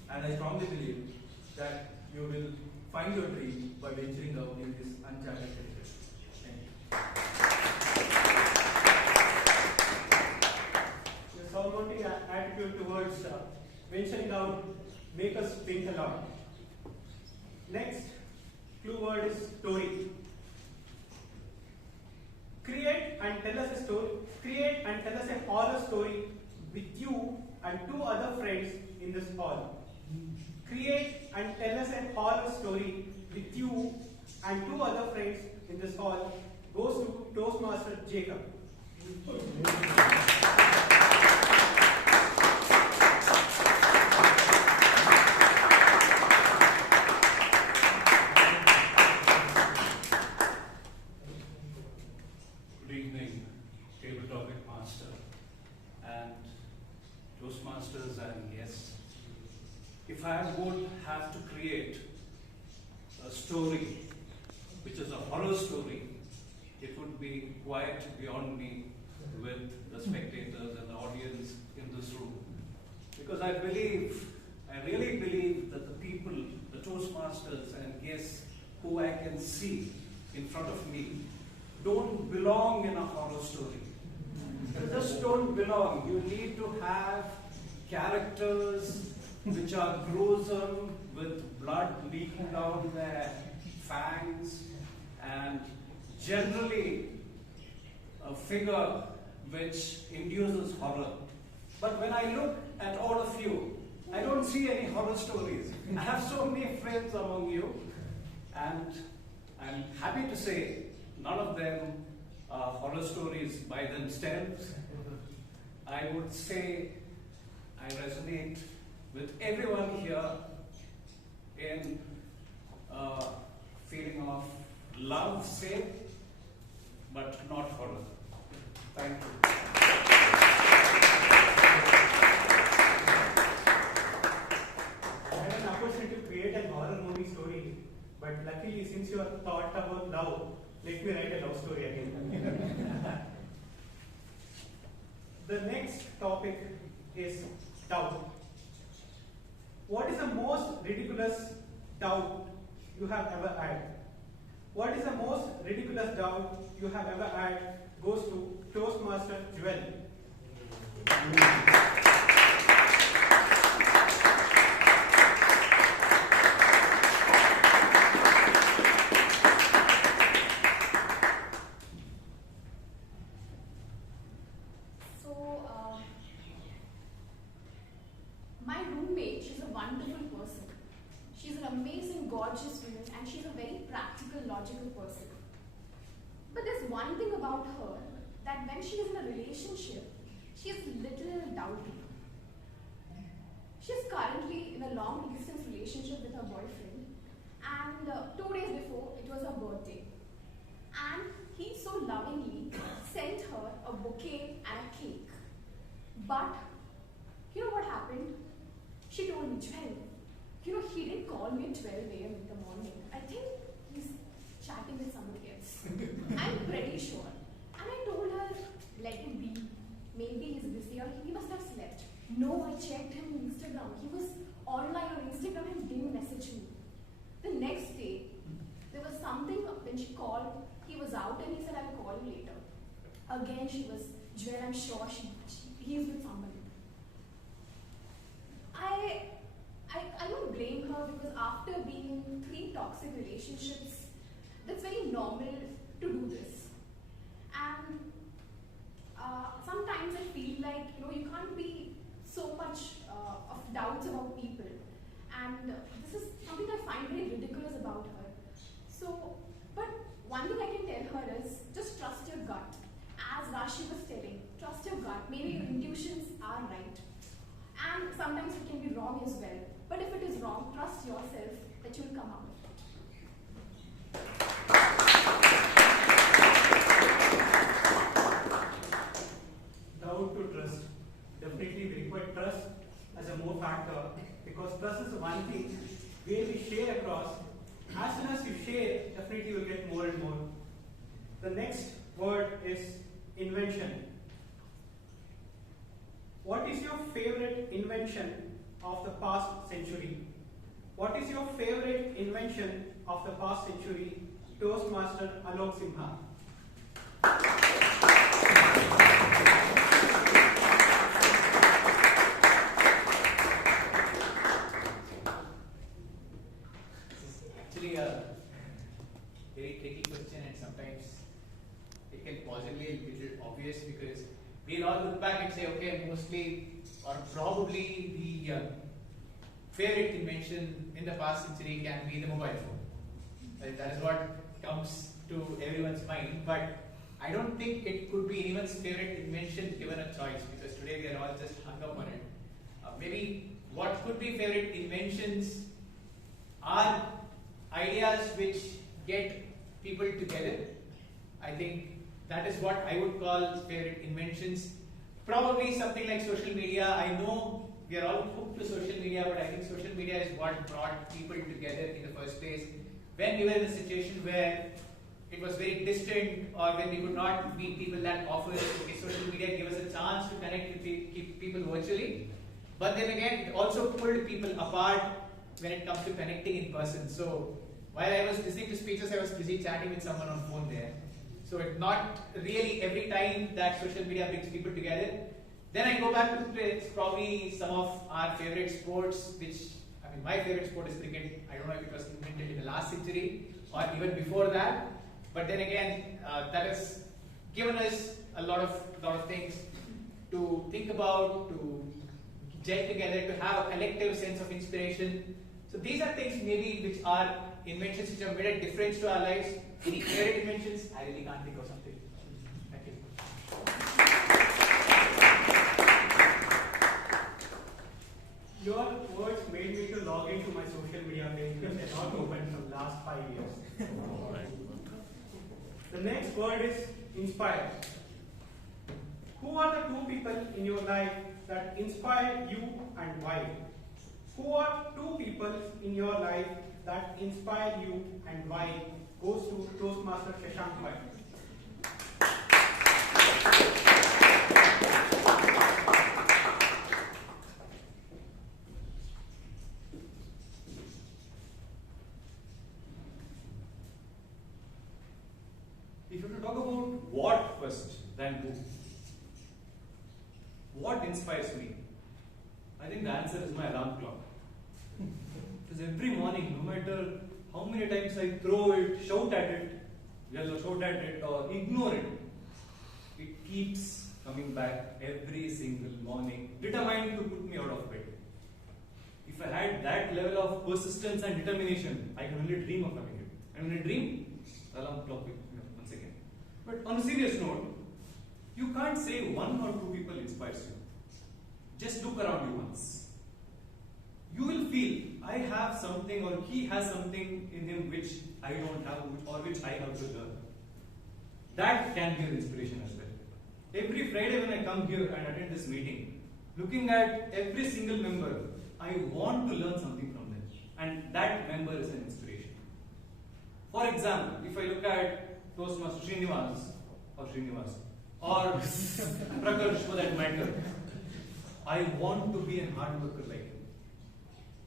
and I strongly believe that you will find your dream by venturing out in this uncharted territory. Thank you. The soul-mounting attitude towards venturing out make us think a lot. Next clue word is story. Create and tell us a story. Create and tell us a horror story with you and 2 other friends in this hall. Create and tell us a horror story with you and 2 other friends in this hall. Goes to Toastmaster Jacob. Good evening, table topic master and Toastmasters and guests. If I would have to create a story which is a horror story, it would be quite beyond me with the spectators and the audience in this room. Because I really believe that the people, the Toastmasters and guests who I can see in front of me don't belong in a horror story. They just don't belong. You need to have characters which are gruesome with blood leaking down their fangs and generally a figure which induces horror. But when I look at all of you, I don't see any horror stories. I have so many friends among you, and I'm happy to say none of them are horror stories by themselves. I would say I resonate with everyone here in a feeling of love, say, but not horror. Thank you. I had an opportunity to create a horror movie story, but luckily, since you have thought about love, let me write a love story again. The next topic is doubt. What is the most ridiculous doubt you have ever had? What is the most ridiculous doubt you have ever had goes to Toastmaster Jewel. My roommate, she's a wonderful person. She's an amazing, gorgeous woman, and she's a very practical, logical person. But there's one thing about her, that when she is in a relationship, she's little doubting. She's currently in a long-distance relationship with her boyfriend, and 2 days before, it was her birthday. And he so lovingly sent her a bouquet and a cake. But, you know what happened? She told me, Jewel, he didn't call me at 12 a.m. in the morning. I think he's chatting with somebody else. I'm pretty sure. And I told her, let it be. Maybe he's busy or he must have slept. No, I checked him on Instagram. He was online on Instagram and didn't message me. The next day, there was something when she called. He was out and he said, I'll call you later. Again, she was, Jewel, I'm sure he's with somebody. I don't blame her because after being in 3 toxic relationships, that's very normal to do this. And sometimes I feel like, you can't be so much of doubts about people. And this is something I find very ridiculous about her. So, but one thing I can tell her is, just The next word is invention. What is your favorite invention of the past century? What is your favorite invention of the past century? Toastmaster Alok Simha. Actually a very tricky question, and sometimes it can possibly be a little obvious because we'll all look back and say, okay, mostly or probably the favorite invention in the past century can be the mobile phone. That is what comes to everyone's mind, but I don't think it could be anyone's favorite invention given a choice, because today we are all just hung up on it. Maybe what could be favorite inventions are ideas which get people together. I think that is what I would call favorite inventions. Probably something like social media. I know we are all hooked to social media, but I think social media is what brought people together in the first place. When we were in a situation where it was very distant, or when we could not meet people that often, okay, social media gave us a chance to connect with people virtually. But then again, it also pulled people apart when it comes to connecting in person. So while I was listening to speeches, I was busy chatting with someone on phone there. So it's not really every time that social media brings people together. Then I go back to probably some of our favorite sports, which, I mean, my favorite sport is cricket. I don't know if it was invented in the last century or even before that. But then again, that has given us a lot of things to think about, to gel together, to have a collective sense of inspiration. So these are things maybe which are inventions which have made a difference to our lives. Any favorite inventions? I really can't think of something. Thank you. Your words made me to log into my social media page, which I not opened from last 5 years. The next word is inspire. Who are the two people in your life that inspire you and why? Who are two people in your life that inspire you and why? Goes to Toastmaster Shashank Bhatt. If you have to talk about what first, then who. What inspires me? I think the answer is my alarm clock. Because every morning, no matter how many times I throw it, shout at it, yell or shout at it, or ignore it, it keeps coming back every single morning, determined to put me out of bed. If I had that level of persistence and determination, I can only dream of having it. And when I dream, the alarm clock will once again. But on a serious note, you can't say one or two people inspires you. Just look around you once. You will feel, I have something or he has something in him which I don't have or which I have to learn. That can be an inspiration as well. Every Friday when I come here and attend this meeting, looking at every single member, I want to learn something from them. And that member is an inspiration. For example, if I look at Toastmaster Srinivas, or Prakash for that matter, I want to be a hard worker like him.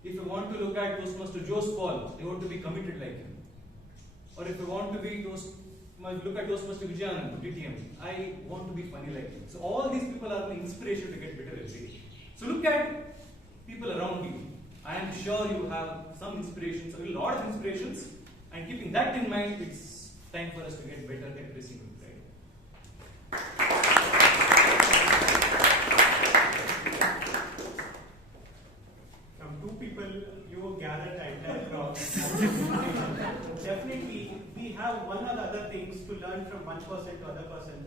If I want to look at Toastmaster Jose Paul, I want to be committed like him. Or if I want to be look at Toastmaster Vijay Anand, TTM, I want to be funny like him. So all these people are an inspiration to get better every day. So look at people around you. I am sure you have some inspirations, a lot of inspirations, and keeping that in mind, it's time for us to get better every single day. From two people, you gathered the entire crowd. Definitely, we have one or the other things to learn from one person to other person.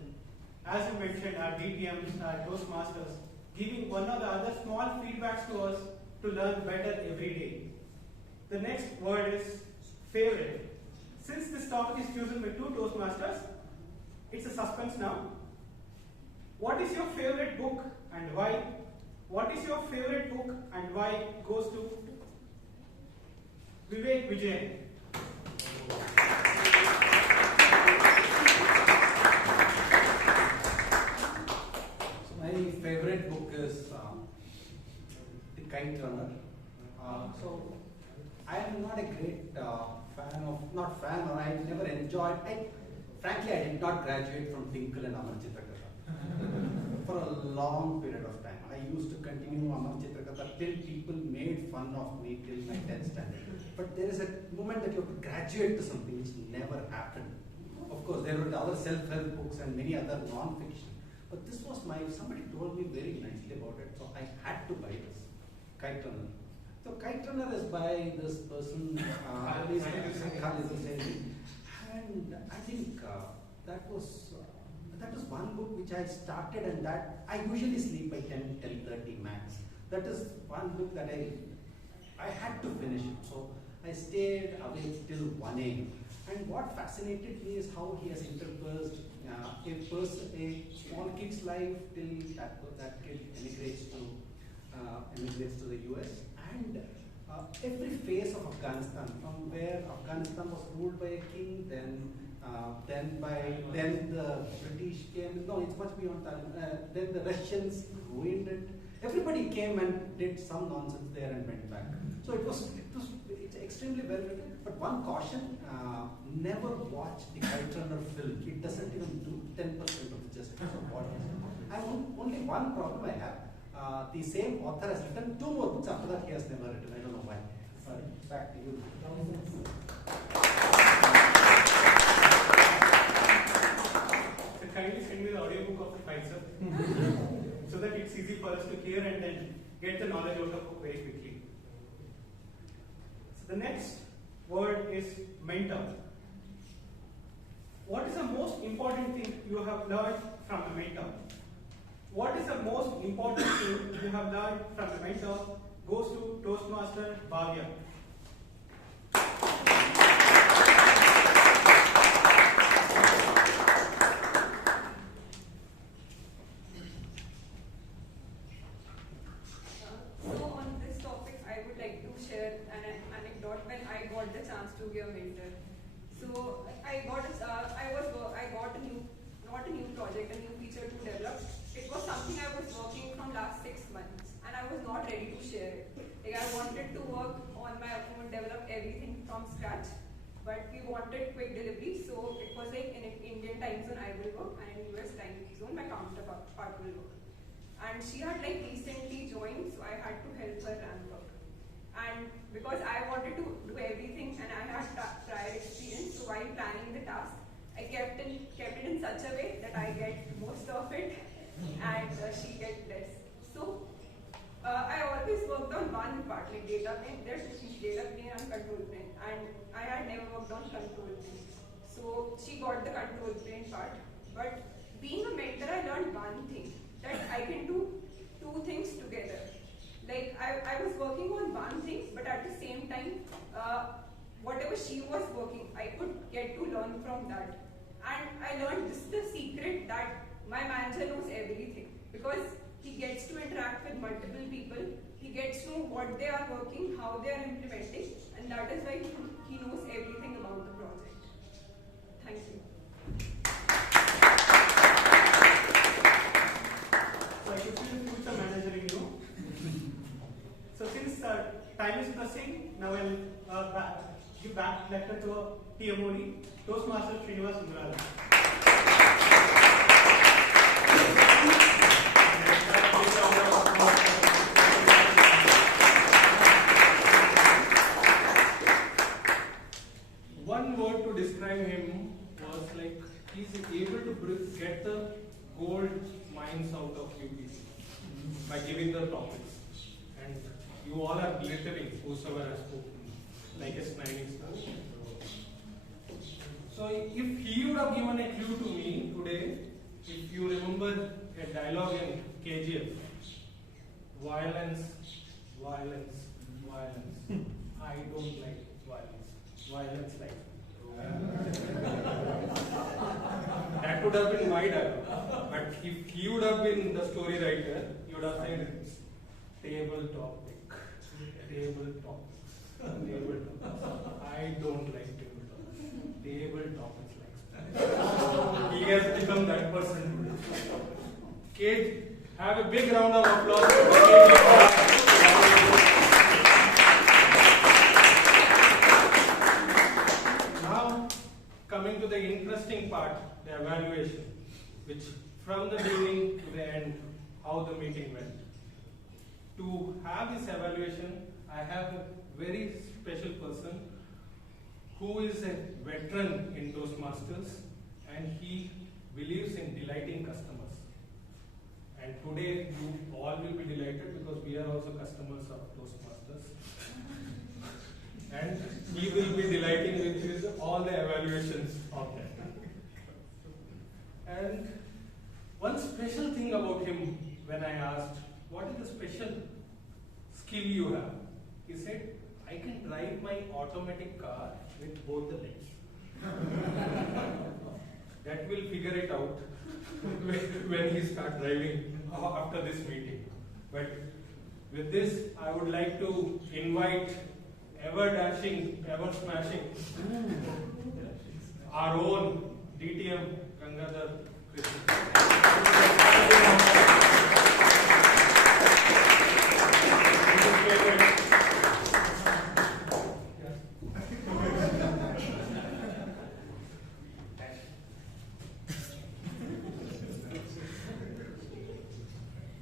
As you mentioned, our DPMs, our Toastmasters, giving one or the other small feedbacks to us to learn better every day. The next word is favorite. Since this topic is chosen by two Toastmasters, it's a suspense now. What is your favorite book and why? What is your favorite book and why? Goes to Vivek Vijay. So I am not a great fan of, not fan, or I never enjoyed, frankly I did not graduate from Tinkle and Amar Chitrakatha for a long period of time. I used to continue Amar Chitrakatha till people made fun of me till my 10th standard. But there is a moment that you have to graduate to something which never happened. Of course, there were the other self-help books and many other non-fiction. But this was somebody told me very nicely about it, so I had to buy this, Kite Runner. So Kite Runner is by this person, Khalid Hussain. And I think that was one book which I started, and that I usually sleep by 10:30 max. That is one book that I had to finish it. So I stayed awake till 1 a.m. And what fascinated me is how he has interspersed a small kid's life till that kid emigrates to the US, and every phase of Afghanistan, from where Afghanistan was ruled by a king, then the British came. No, it's much beyond that. Then the Russians ruined it. Everybody came and did some nonsense there and went back. So it's extremely well written. But one caution: never watch the Kite Runner film. It doesn't even do 10% of the justice of what it is. I have only one problem I have. The same author has written 2 more books. After that, he has never written. I don't know why. Sorry. Back to you. So kindly send me the audiobook of the fight, sir, so that it's easy for us to hear and then get the knowledge out of it very quickly. So the next word is mentor. What is the most important thing you have learned from a mentor? What is the most important thing you have learned from a mentor goes to Toastmaster Bhavya. So on this topic, I would like to share an anecdote when I got the chance to be a mentor. So I got a new project, a new feature to develop. It was something I was working from last 6 months, and I was not ready to share it. Like, I wanted to work on my own, develop everything from scratch, but we wanted quick delivery, so it was like in Indian time zone I will work, and in US time zone my counterpart will work. And she had like recently joined, so I had to help her ramp up. And because I wanted to do everything and I had prior experience, so while planning the task, I kept it in such a way that I get most of it and she gets less. So I always worked on one part, like data plane. There's data plane and control plane, and I had never worked on control plane. So she got the control plane part. But being a mentor, I learned one thing, that I can do 2 things together. Like I was working on one thing, but at the same time, whatever she was working, I could get to learn from that. And I learned this is the secret, that my manager knows everything, because he gets to interact with multiple people, he gets to know what they are working, how they are implementing, and that is why he knows everything about the project. Thank you. So I could see the future manager in you. So since time is pressing, now I'll give back lecture to a TMOD, Toastmaster Srinivas Vungarala. One word to describe him was like he's able to get the gold mines out of you people by giving the topics. And you all are glittering, whosoever has spoken, like a shining star. So if he would have given a clue to me today, if you remember a dialogue in KGF, violence, violence, violence. I don't like violence. Violence like. That would have been my dialogue. But if he would have been the story writer, he would have said table topic, table topics, table topics. I don't like table topics. Table topics like. He has become that person today. Kid, have a big round of applause for KG. interesting part, the evaluation, which from the beginning to the end, how the meeting went. To have this evaluation, I have a very special person who is a veteran in Toastmasters, and he believes in delighting customers. And today you all will be delighted because we are also customers of Toastmasters. And he will be delighting with his, all the evaluations of that. And one special thing about him, when I asked, what is the special skill you have? He said, I can drive my automatic car with both the legs. That will figure it out when he starts driving after this meeting. But with this, I would like to invite ever dashing, ever smashing, our own DTM Gangadhar Krishna.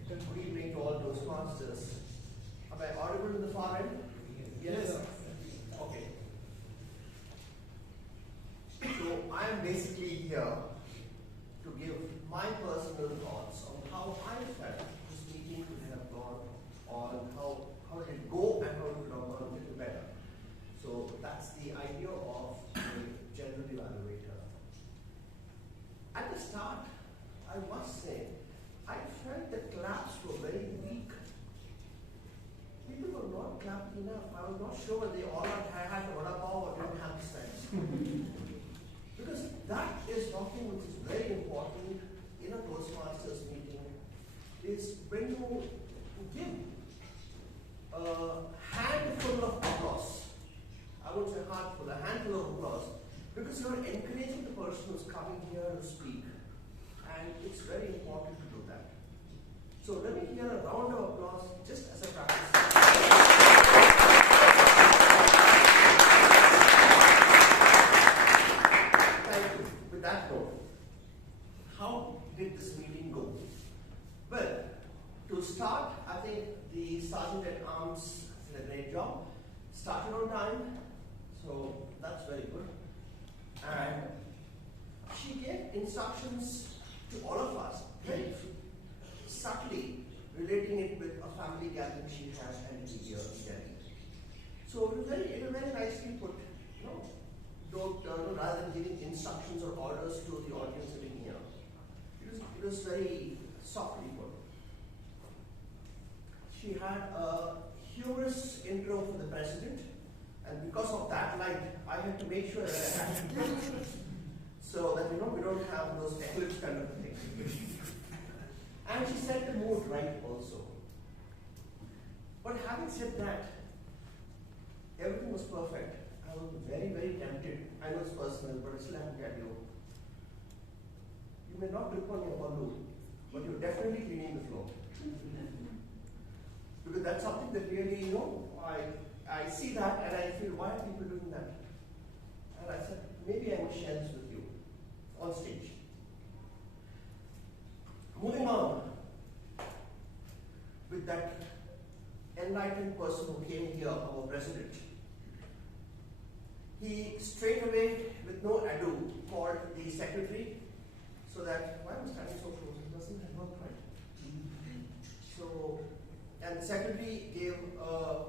Good evening to all Toastmasters. Am I audible in the far end? Yes. Okay. So I am basically here to give my personal thoughts on how I felt this meeting could have gone on, how did it go and how it could have gone a little better. So that's the idea of a general evaluator. At the start, I must say, I felt the claps were very weak. People were not clapping enough. I was not sure whether they all had vada pav or didn't have sense. Because that is something which is very important in a Toastmasters meeting, is when you give a handful of applause, I would say heartful, a handful of applause, because you're encouraging the person who's coming here to speak. And it's very important to do that. So let me hear a round of applause just as a practice. Thank you. With that note, how did this meeting go? Well, to start, I think the Sergeant at Arms did a great job. Started on time, so that's very good. And she gave instructions to all of us, very subtly relating it with a family gathering she has and here in Delhi. So it was very nicely put. Rather than giving instructions or orders to the audience sitting here, it was very softly put. She had a humorous intro for the president, and because of that light, I had to make sure that I had so that we don't have those eclipse kind of thing. And she set the mood right also. But having said that, everything was perfect. I was very, very tempted. I know it's personal, but I still have to tell you. You may not grip on your balloon, but you're definitely cleaning the floor. Because that's something that really, I see that and I feel, why are people doing that? And I said, maybe I will share this with you on stage. Moving on with that enlightened person who came here, our president. He straight away, with no ado, called the secretary so that, why am I standing so close? It doesn't work right. So, and the secretary gave a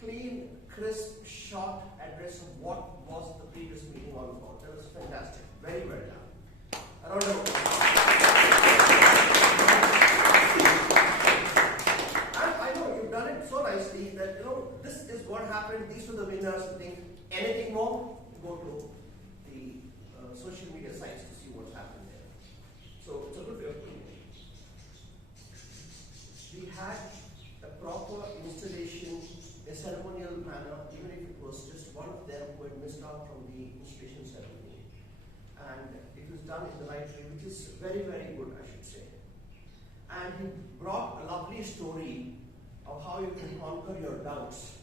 clean, crisp, short address of what was the previous meeting all about. That was fantastic. Very well done. A round of applause. And I know you've done it so nicely that, this is what happened. These were the winners. Anything more? Go to the social media sites to see what's happened there. So it's a good way of doing it. We had a proper installation, a ceremonial manner, even if it was just one of them who had missed out from the installation ceremony. And it was done in the right way, which is very, very good, I should say. And he brought a lovely story of how you can conquer your doubts.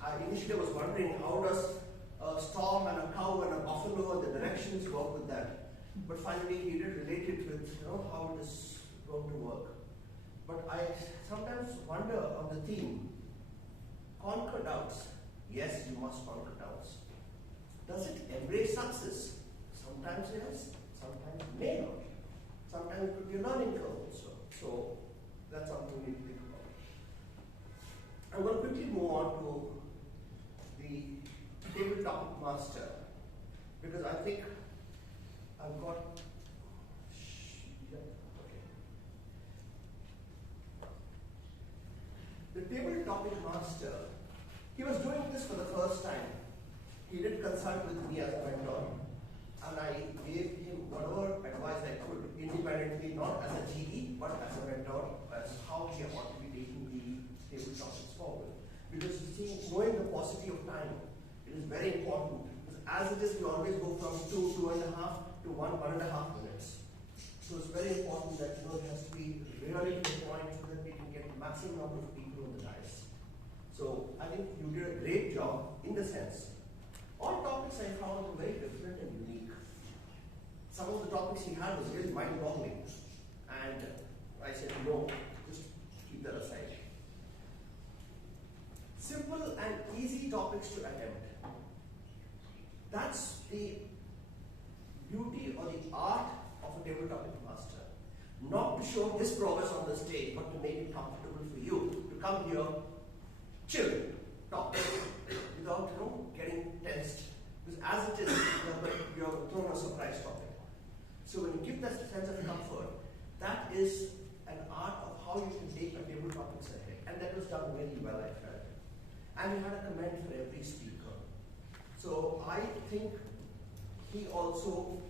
I initially was wondering, how does a storm and a cow and a buffalo and the directions work with that. But finally he did relate it with how it is going to work. But I sometimes wonder on the theme, conquer doubts. Yes, you must conquer doubts. Does it embrace success? Sometimes yes, sometimes may not. Sometimes it could be a learning curve also. So that's something we need to think about. I'm going to quickly move on to the table topic master, because I think I've got the table topic master. He was doing this for the first time. He did consult with me as a mentor, and I gave him whatever advice I could independently, not as a GE, but as a mentor, as how he ought to be taking the table topics forward. Because knowing the paucity of time, it is very important. Because as it is, we always go from 2.5 to 1.5 minutes. So it's very important that it has to be really to the point so that we can get the maximum number of people on the dais. So I think you did a great job in the sense. All topics I found were very different and unique. Some of the topics he had was really mind-boggling. And I said, no, just keep that aside. Simple and easy topics to attempt. That's the beauty or the art of a table topic master. Not to show his progress on the stage, but to make it comfortable for you to come here, chill, talk, without getting tensed. Because as it is, you are thrown a surprise topic. So when you give that sense of comfort, that is an art of how you can take a table topics ahead. And that was done very well, I felt. And he had a comment for every speaker. So I think he also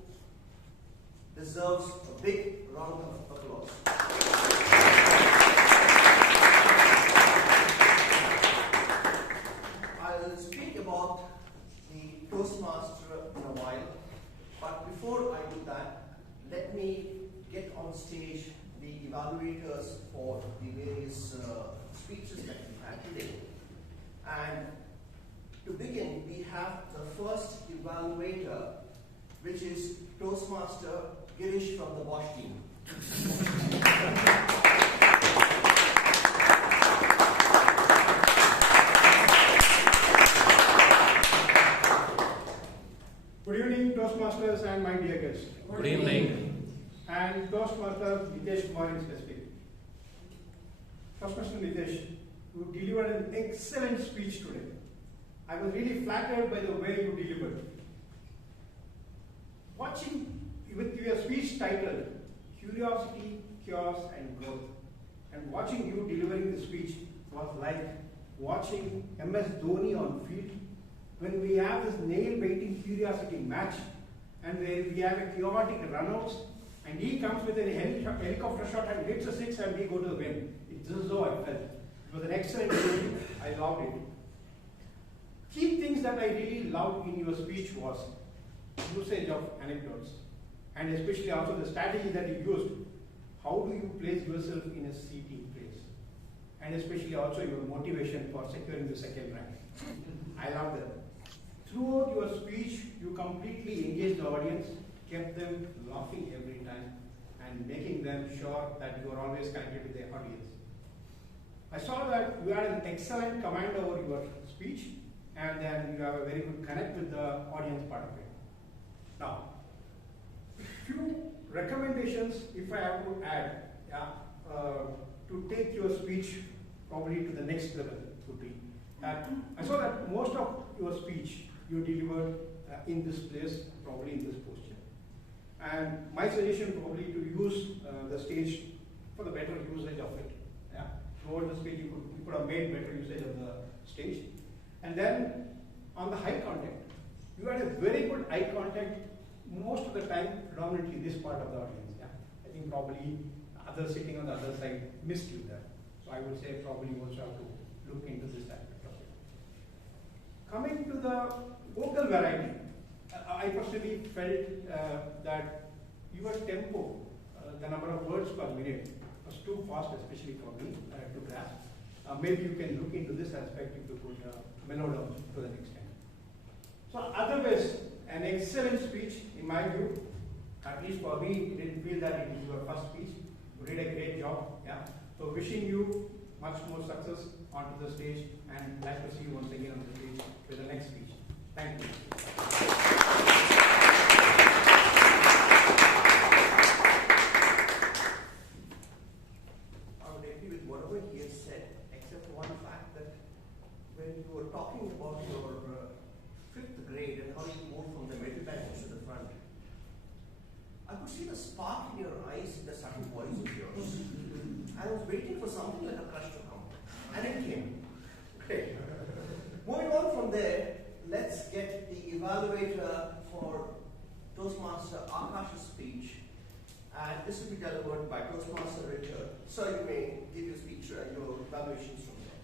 deserves a big round of applause. I'll speak about the Toastmaster in a while, but before I do that, let me get on stage the evaluators for the various speeches that we had today. And to begin, we have the first evaluator, which is Toastmaster Girish from the Ghosh team. Good evening, Toastmasters and my dear guests. Good evening. And Toastmaster Nitesh Kumar in specific. Toastmaster Nitesh, you delivered an excellent speech today. I was really flattered by the way you delivered. Watching with your speech titled Curiosity, Chaos and Growth, and watching you delivering the speech was like watching MS Dhoni on field when we have this nail-biting curiosity match and where we have a chaotic runouts and he comes with a helicopter shot and hits a six and we go to the win. This is how I felt. It was an excellent delivery. I loved it. Key things that I really loved in your speech was usage of anecdotes and especially also the strategy that you used. How do you place yourself in a seating place? And especially also your motivation for securing the second rank. I love that. Throughout your speech, you completely engaged the audience, kept them laughing every time and making them sure that you are always connected with the audience. I saw that you had an excellent command over your speech and then you have a very good connect with the audience part of it. Now, few recommendations if I have to add to take your speech probably to the next level would be that I saw that most of your speech you delivered in this place, probably in this posture. And my suggestion probably to use the stage for the better usage of it. Yeah. Throughout the speech you could have made better usage of the stage. And then on the eye contact, you had a very good eye contact most of the time, predominantly this part of the audience. Yeah. I think probably others sitting on the other side missed you there. So I would say probably you also have to look into this aspect of it. Coming to the vocal variety, I personally felt that your tempo, the number of words per minute, was too fast, especially for me to grasp. Maybe you can look into this aspect if you could mellow down to the next time. So otherwise, an excellent speech in my view. At least for me, it didn't feel that it is your first speech. You did a great job. Yeah. So wishing you much more success onto the stage, and glad to see you once again on the stage with the next speech. Thank you. I would agree with whatever he has said, except for one fact that when you were talking about your fifth grade and how you moved from the middle bench to the front, I could see the spark in your eyes in the subtle voice of yours. I was waiting for something like a crush to come. And it came. Great. Moving on from there, let's get the evaluator for Toastmaster Akash's speech. And this will be delivered by Toastmaster Richard. Sir, you may give your speech and your evaluations from there.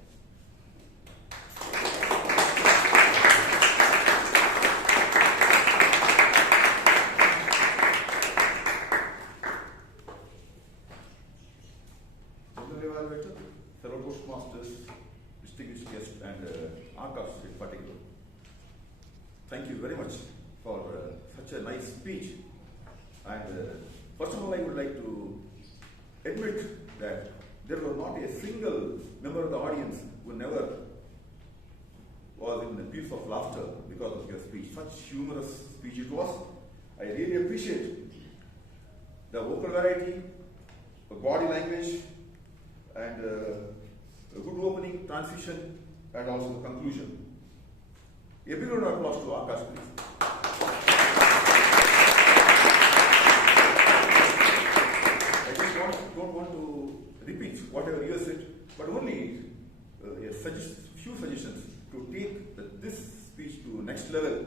Evaluator, fellow Toastmasters, distinguished guests, and Akash in particular. Thank you very much for such a nice speech. And first of all, I would like to admit that there was not a single member of the audience who never was in a piece of laughter because of your speech. Such humorous speech it was. I really appreciate the vocal variety, the body language, and a good opening, transition, and also the conclusion. A big round of applause to Akash, please. I just don't want to repeat whatever you said, but only few suggestions to take this speech to next level,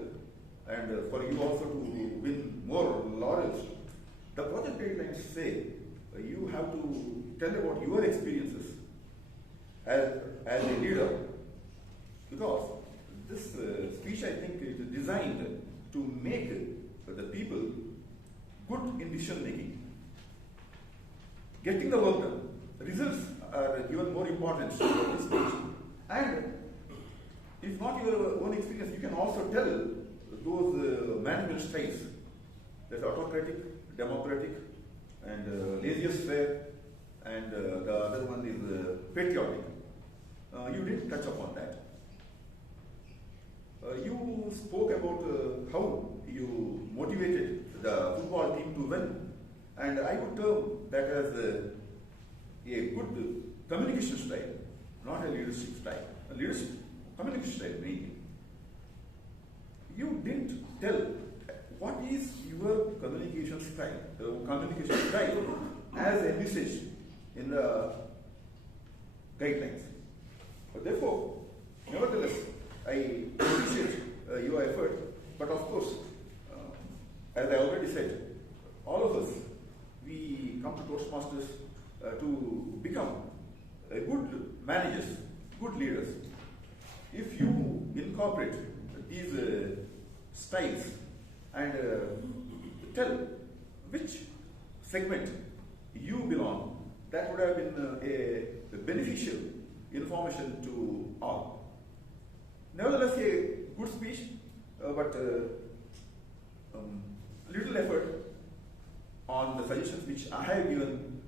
and for you also to win more laurels. The project guidelines say you have to tell about your experiences as a leader, because this speech, I think, is designed to make the people good in decision making, getting the work done. Results are given more importance to this speech, and if not your own experience, you can also tell those management styles. There's autocratic, democratic, and laissez-faire, and the other one is patriotic. You didn't touch upon that. You spoke about how you motivated the football team to win, and I would term that as a good communication style, not a leadership style. A leadership, communication style, really. You didn't tell what is your communication style, as envisaged in the guidelines. But therefore, nevertheless, I appreciate your effort, but of course, as I already said, all of us, we come to Toastmasters to become good managers, good leaders. If you incorporate these styles and tell which segment you belong, that would have been a beneficial information to all. Nevertheless, a good speech, but little effort on the suggestions which I have given.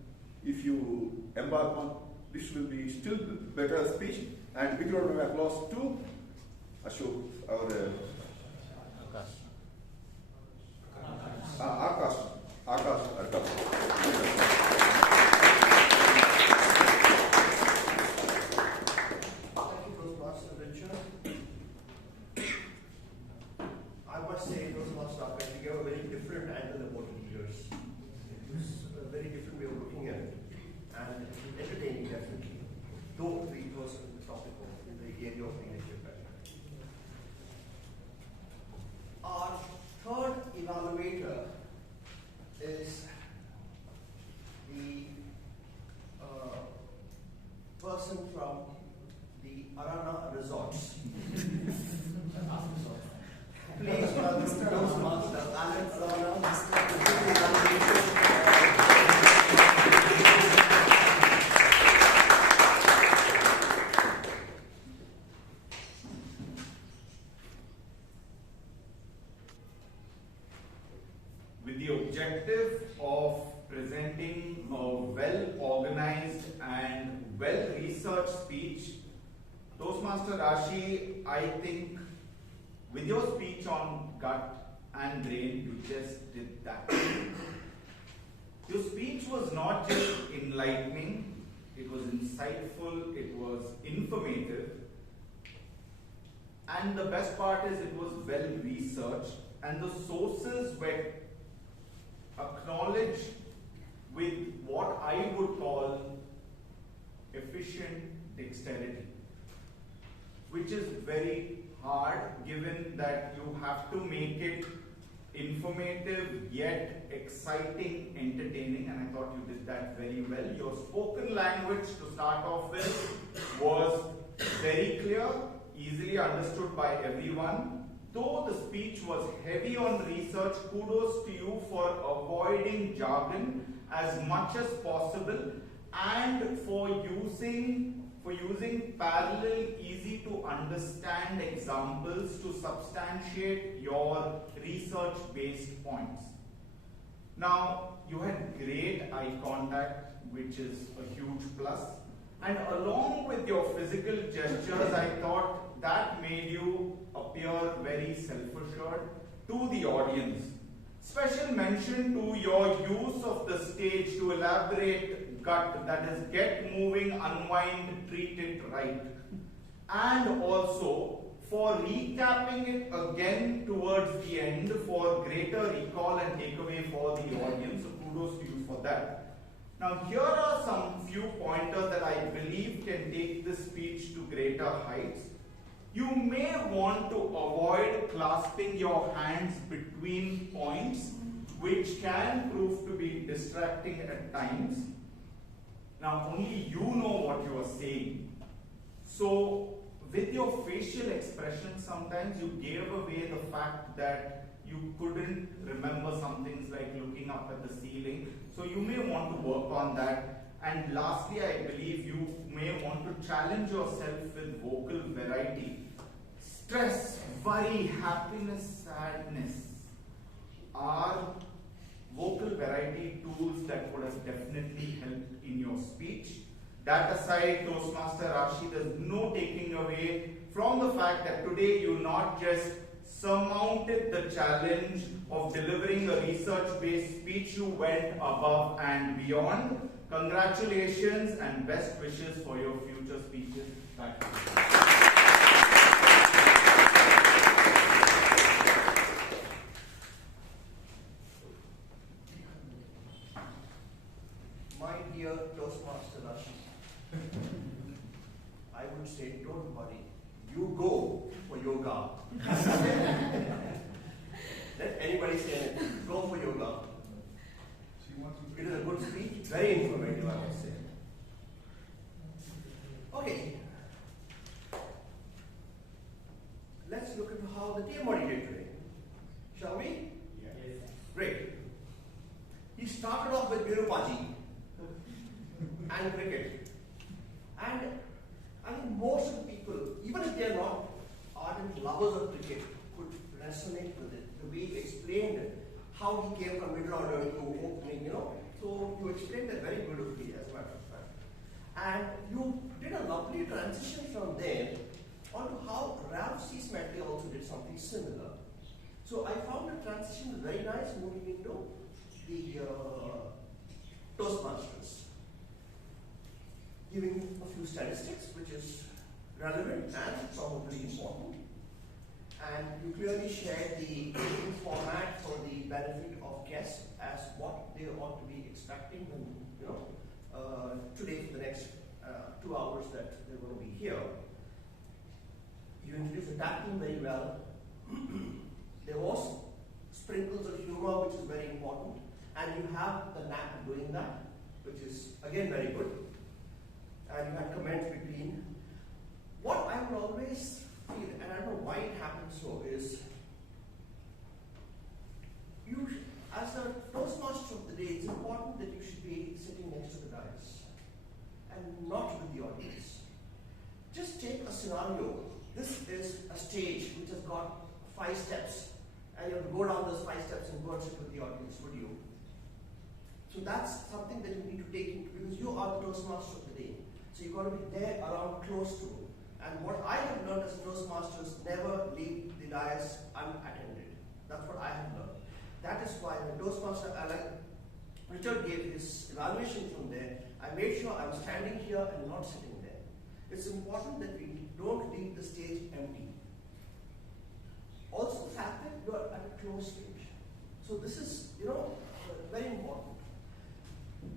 If you embark on, this will be still better speech. And big round of applause to Ashok, our Akash, Arka. Thank you, Toastmaster Richard. I must say, Toastmaster Arka, you gave a very different angle about leaders. It was a very different way of looking at it, and entertaining, definitely. Though it was the topic of in the area of leadership. Our third evaluator is the person from the Arana Resorts. Please welcome Toastmaster Anand Suraana. of presenting a well-organized and well-researched speech. Toastmaster Rashi, I think with your speech on gut and brain, you just did that. Your speech was not just enlightening, it was insightful, it was informative. And the best part is it was well researched and the sources were acknowledged with what I would call efficient dexterity, which is very hard given that you have to make it informative yet exciting, entertaining, and I thought you did that very well. Your spoken language to start off with was very clear, easily understood by everyone. Though the speech was heavy on research, kudos to you for avoiding jargon as much as possible and for using parallel, easy to understand examples to substantiate your research-based points. Now, you had great eye contact, which is a huge plus. And along with your physical gestures, I thought that made you appear very self-assured to the audience. Special mention to your use of the stage to elaborate gut, that is, get moving, unwind, treat it right. And also for recapping it again towards the end for greater recall and takeaway for the audience. So kudos to you for that. Now here are some few pointers that I believe can take this speech to greater heights. You may want to avoid clasping your hands between points, which can prove to be distracting at times. Now only you know what you are saying. So with your facial expression, sometimes you gave away the fact that you couldn't remember some things like looking up at the ceiling. So you may want to work on that. And lastly, I believe you may want to challenge yourself with vocal variety. Stress, worry, happiness, sadness are vocal variety tools that would have definitely helped in your speech. That aside, Toastmaster Rashi, there's no taking away from the fact that today you not just surmounted the challenge of delivering a research-based speech, you went above and beyond. Congratulations and best wishes for your future speeches. Thank you. My dear Toastmaster Rashi, I would say don't worry, you go for yoga. Let anybody say anything, go for yoga. It is a good speech, very informative, I would say. Okay, let's look at how the team body did today. Shall we? Yes. Great. He started off with Virupaji and cricket. And I think most of the people, even if they are not ardent lovers of cricket, could resonate with it. The way he explained how he came from middle order to opening, So you explained that very beautifully, as a matter of fact. And you did a lovely transition from there onto how Ralph C. Smedley also did something similar. So I found the transition very nice moving into the Toastmasters. Giving a few statistics, which is relevant and probably important. And you clearly shared the format for the benefit of guests as what they ought to be expecting when, today for the next 2 hours that they're going to be here. You introduced the tag team very well. There was sprinkles of humor, which is very important. And you have the knack of doing that, which is again very good. And you had comments between. What I would always feel, and I don't know why it happens so, is you, as a Toastmaster of the day, it's important that you should be sitting next to the dais and not with the audience. Just take a scenario. This is a stage which has got 5 steps, and you have to go down those 5 steps and go and sit with the audience, would you? So that's something that you need to take into, because you are the Toastmaster of the day. So you've got to be there around close to it. And what I have learned as Toastmasters, never leave the dais unattended. That's what I have learned. That is why when Toastmaster, like Richard gave his evaluation from there, I made sure I'm standing here and not sitting there. It's important that we don't leave the stage empty. Also the fact that you are at a close stage. So this is, very important.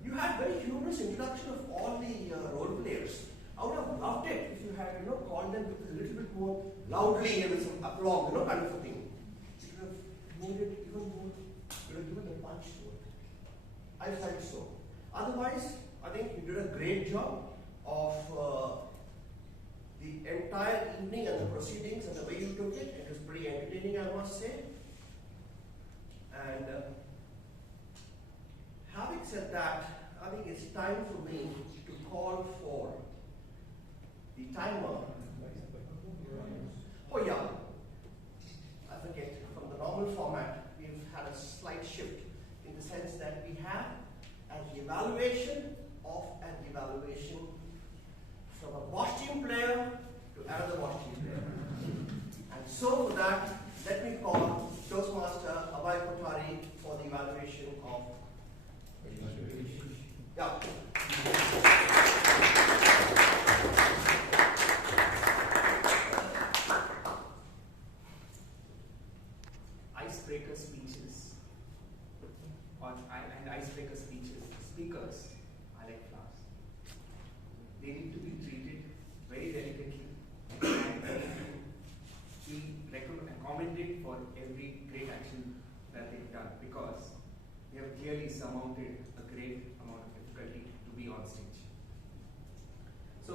You had very humorous introduction of all the role players. I would have loved it if you had, called them with a little bit more loudly and with some applause, kind of a thing. You could have made it even more, you would have given a punch to it. I felt so. Otherwise, I think you did a great job of the entire evening and the proceedings and the way you took it. It was pretty entertaining, I must say. And having said that, I think it's time for me to call for the timer. Oh yeah, I forget, from the normal format, we've had a slight shift in the sense that we have an evaluation of an evaluation from a Bosch team player to another Bosch team player. And so for that, let me call Toastmaster Abhay Kothari for the evaluation of Icebreaker speeches and icebreaker speakers are like flowers. They need to be treated very delicately and be commended for every great action that they've done, because they have clearly surmounted a great amount of difficulty to be on stage. So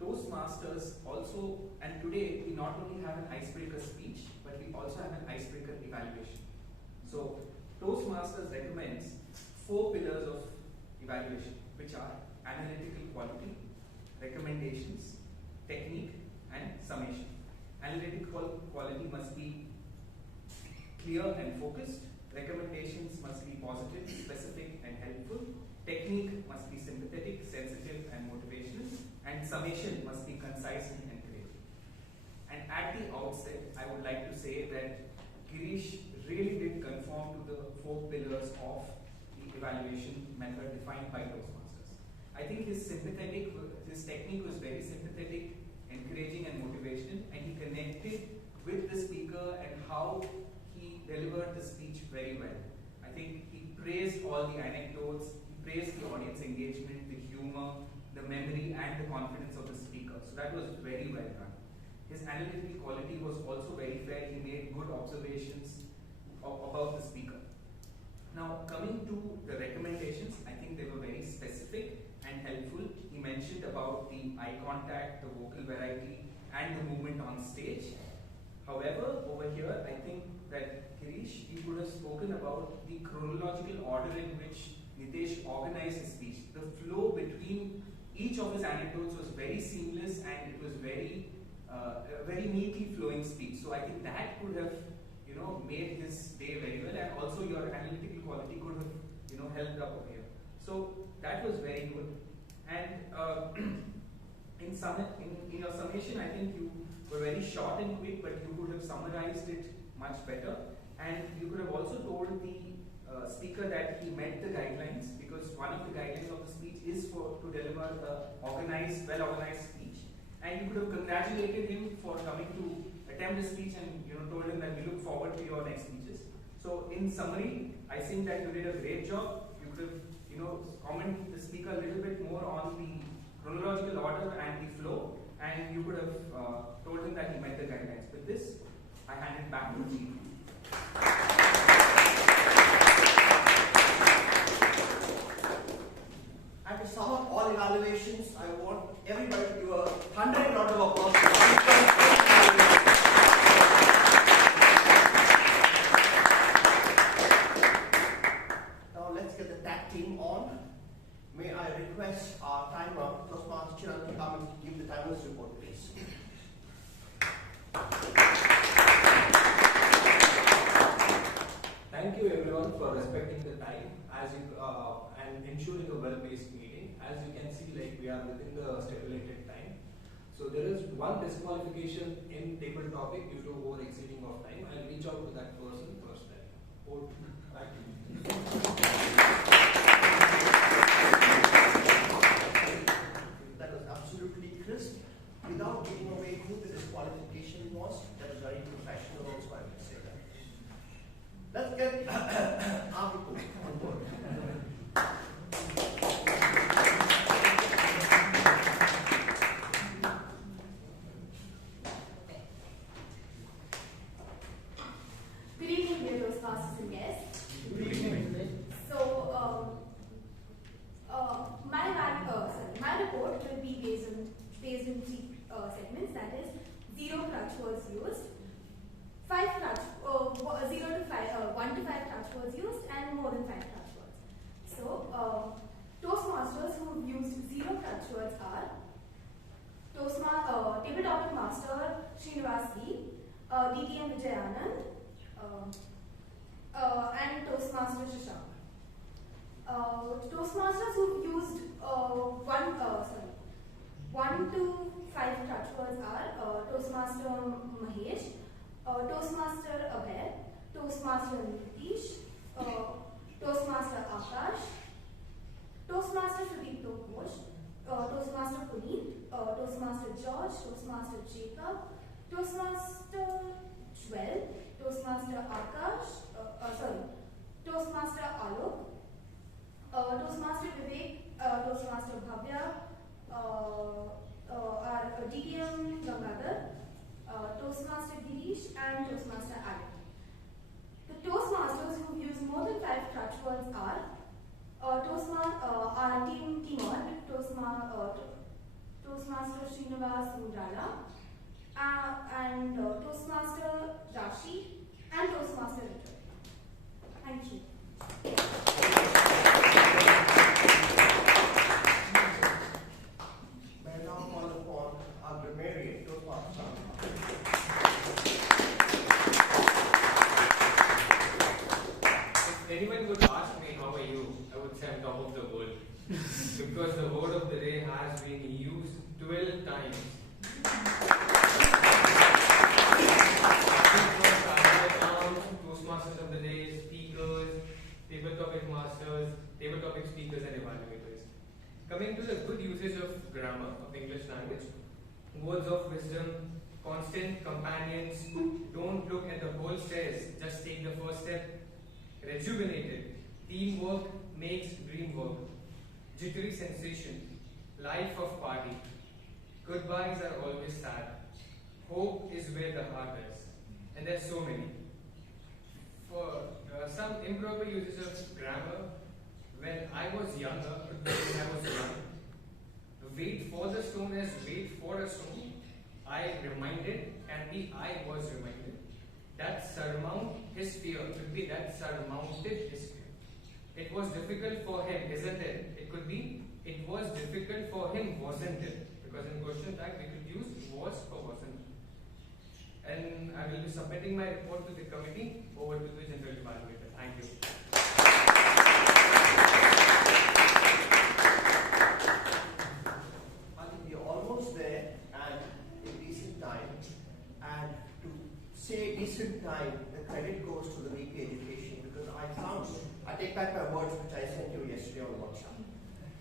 Toastmasters also, and today we not only have an icebreaker speech, but we also have an icebreaker evaluation. So Toastmasters recommends 4 pillars of evaluation, which are analytical quality, recommendations, technique, and summation. Analytical quality must be clear and focused. Recommendations must be positive, specific, and helpful. Technique must be sympathetic, sensitive, and motivational. And summation must be concise and encouraging. And at the outset, I would like to say that Girish really did conform to the 4 pillars of the evaluation method defined by Toastmasters. I think his technique was very sympathetic, encouraging, and motivational, and he connected with the speaker and how he delivered the speech very well. I think he praised all the anecdotes, he praised the audience engagement, the humor, the memory, and the confidence of the speaker. So that was very well done. His analytical quality was also very fair. He made good observations about the speaker. Now, coming to the recommendations, I think they were very specific and helpful. He mentioned about the eye contact, the vocal variety, and the movement on stage. However, over here, I think that Girish, you could have spoken about the chronological order in which Nitesh organized his speech. The flow between each of his anecdotes was very seamless, and it was very neatly flowing speech. So I think that could have, made his day very well, and also your analytical quality could have, helped up over here. So that was very good. And in your summation, I think you were very short and quick, but you could have summarized it much better. And you could have also told the speaker that he met the guidelines, because one of the guidelines of the speech is to deliver a well-organized speech. And you could have congratulated him for coming to attempt the speech, and told him that we look forward to your next speeches. So in summary, I think that you did a great job. You could have comment the speaker a little bit more on the chronological order and the flow, and you could have told him that he met the guidelines. With this, I hand it back to Sheeb. And to sum up all evaluations, I want everybody to do a 100 round of applause. Now let's get the tag team on. May I request our timer, Toastmaster Chiranth, to come and give the timer's report, please. Thank you everyone for respecting the time. as you and ensuring a well-paced meeting. As you can see, like we are within the stipulated time. So there is one disqualification in table topic due to over exceeding of time. I'll reach out to that person first. Then, back to you. That was absolutely crisp. Without giving away who the disqualification was, that was very professional also, I would say that. Let's get Arka on board. Good evening, dear Toastmasters and guests. Good evening. So, my report will be based in three segments. That is, 0 clutch words used, 0 to 5, 1 to 5 clutch words used, and more than 5 clutch words. So, Toastmasters who used 0 clutch words are Table Topic Master Srinivas, DTM Vijay, Anand, and Toastmaster Shashank. Toastmasters who used 1 to 5 clutch words are Toastmaster Mahesh, Toastmaster Abhay, Toastmaster Nitesh, Toastmaster Akash, Toastmaster Sudipto, Ghosh, Toastmaster Puneeth, Toastmaster George, Toastmaster Jacob, Toastmaster 12, Toastmaster Akash, Toastmaster Alok, Toastmaster Vivek, Toastmaster Bhavya, our DTM Bangalore, Toastmaster Girish, and Toastmaster Arka. The Toastmasters who use more than 5 clutch words are our teamwork, Toastmaster Srinivas, Vungarala, and Toastmaster Rashi, and Toastmaster Vijay. Thank you. May I now call upon our grammarian, Toastmaster. If anyone would ask me how are you, I would say I'm top of the world. Because the word of the day has been used 12 times. Toastmasters of the day, speakers, table topic masters, table topic speakers and evaluators. Coming to the good usage of grammar of English language, words of wisdom, constant companions, don't look at the whole stairs, just take the first step. Rejuvenated, teamwork makes dream work. Jittery sensation, life of party. Goodbyes are always sad. Hope is where the heart is. And there's so many. For some improper uses of grammar, when I was younger, wait for the stone as wait for a stone. I reminded, can be I was reminded. That surmount his fear could be that surmounted his fear. It was difficult for him, isn't it? It could be it was difficult for him, wasn't it? Because in question tag we could use was or wasn't. And I will be submitting my report to the committee. Over to the general evaluator. Thank you. I think we are almost there and in decent time. And to say decent time, the credit goes to the VP Education because I take back my words which I sent you yesterday on WhatsApp.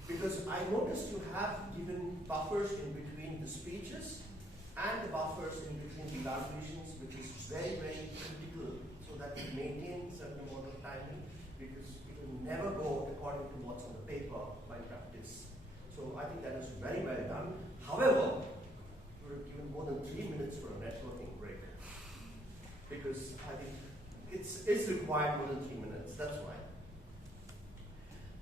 Because I noticed you have given buffers in between the speeches and the buffers in between the evaluations, which is very, very critical so that we maintain certain amount of timing because it will never go according to what's on the paper by practice. So I think that is very well done. However, you were given more than 3 minutes for a networking break because I think it's required more than 3 minutes. That's why.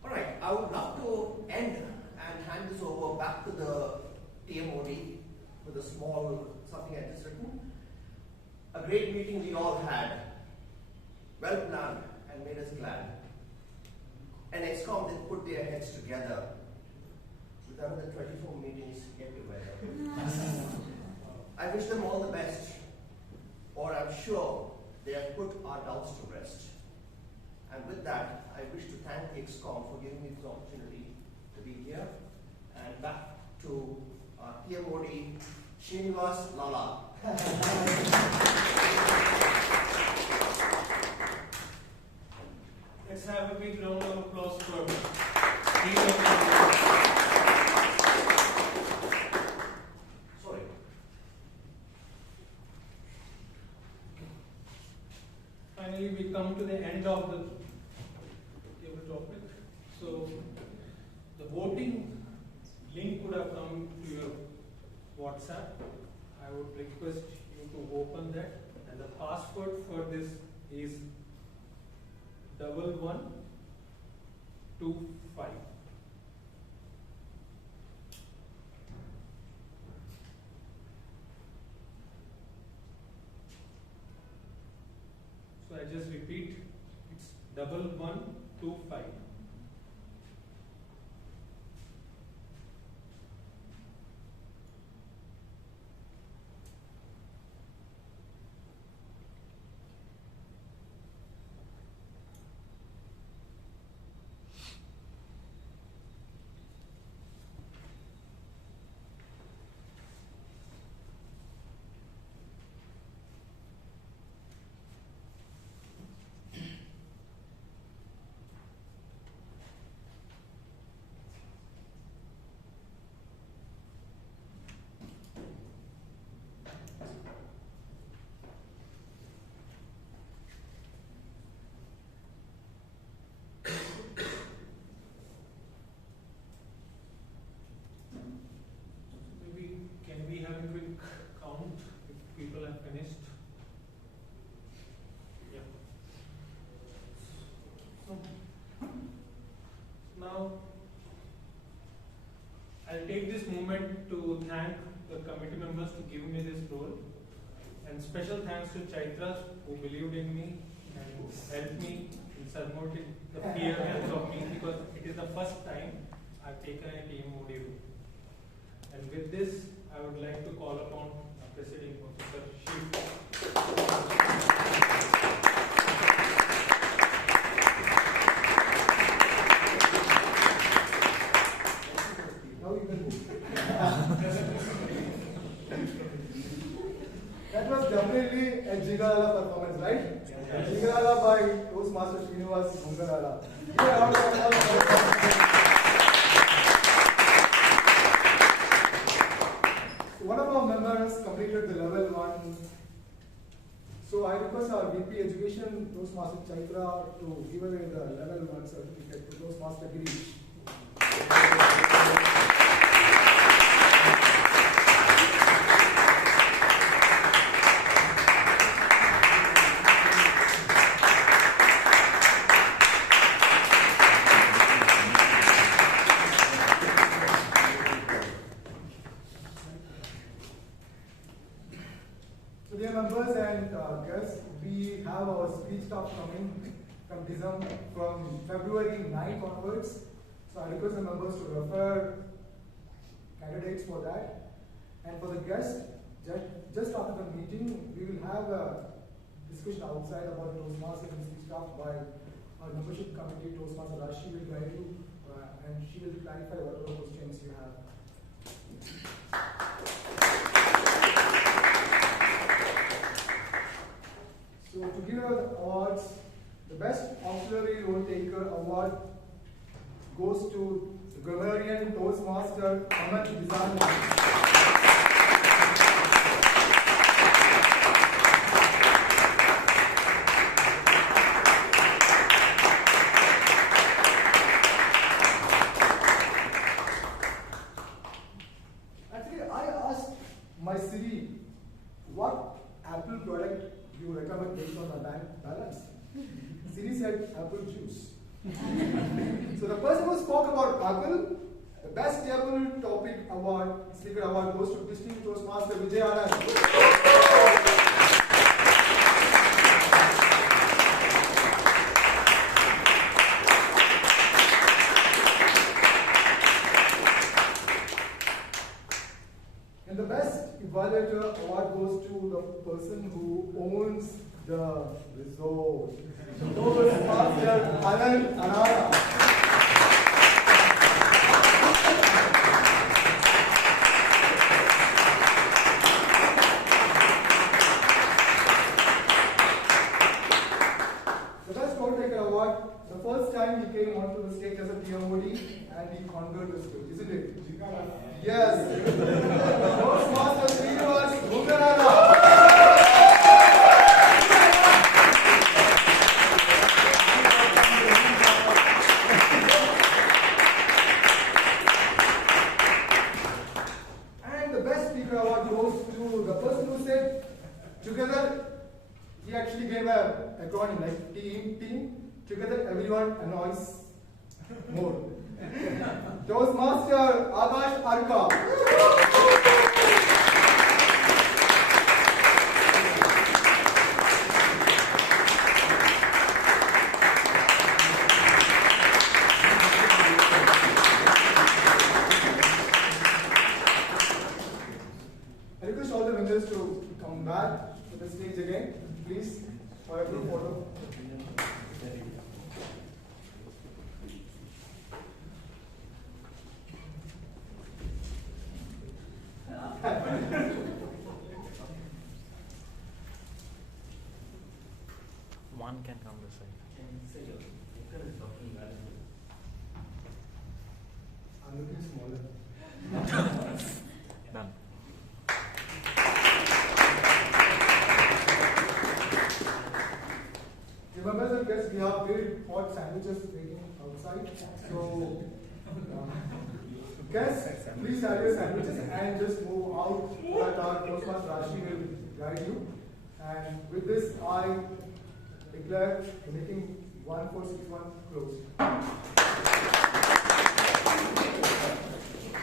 All right, I would love to end and hand this over back to the TMOD with a small something I just written. A great meeting we all had, well planned and made us glad. And XCOM did put their heads together with another 24 meetings get together. I wish them all the best, or I'm sure they have put our doubts to rest. And with that, I wish to thank XCOM for giving me this opportunity to be here. And back to our PMOD, Srinivas Lala. Let's have a big round of applause for Sorry. Finally, we come to the end of the table topic. So, the voting link would have come to your WhatsApp. I would request you to open that, and the password for this is 1125. So I just repeat, it's 1125. Can we have a quick count if people have finished? Yeah. So, now, I'll take this moment to thank the committee members to give me this role, and special thanks to Chaitra who believed in me and helped me in surmounting the fear of me, because it is the first time I've taken a team OD role. And with this, I would like to call upon our President Officer Sheeb. Now you can move. That was definitely a Vungarala performance, right? Yeah. Vungarala by Toastmaster Srinivas Vungarala. One of our members completed the level 1. So I request our VP Education, Toastmaster Chaitra, to give away the level 1 certificate to Toastmaster Girish. Dear members and guests, we have our speech staff coming from February 9th onwards. So I request the members to refer candidates for that. And for the guests, just after the meeting, we will have a discussion outside about Toastmasters and speech staff by our membership committee. Toastmaster Rashi will guide you and she will clarify whatever questions you have. So to give out the awards, the best auxiliary role taker award goes to the grammarian Toastmaster Anand. Actually, I asked my Siri, what Apple product you recommend based on the bank balance? Siri said apple juice. So the person who spoke about Apple, the best table topic award, speaker award goes to distinguished Toastmaster Vijay Anand. And the best evaluator award goes to the person who owns the resort. Toastmaster Anand and Arka. The best Courtaker award, the first time he came onto the stage as a PMOD and he conquered the stage, isn't it? Yes. Toastmaster Srinivas, Vungarala. And the best speaker award goes to the person who said, together, he actually gave a acronym like team, together everyone annoys more. Toastmaster Akash Arka. I request all the winners to come back to the stage again, please, for a group photo. One can come this side. I'm looking smaller. Done. Remember, the guests, we have very hot sandwiches waiting outside. So, guests, please have your sandwiches and just move out so that our Toastmaster Rashi will guide you. And with this, I declare the meeting 1461 closed.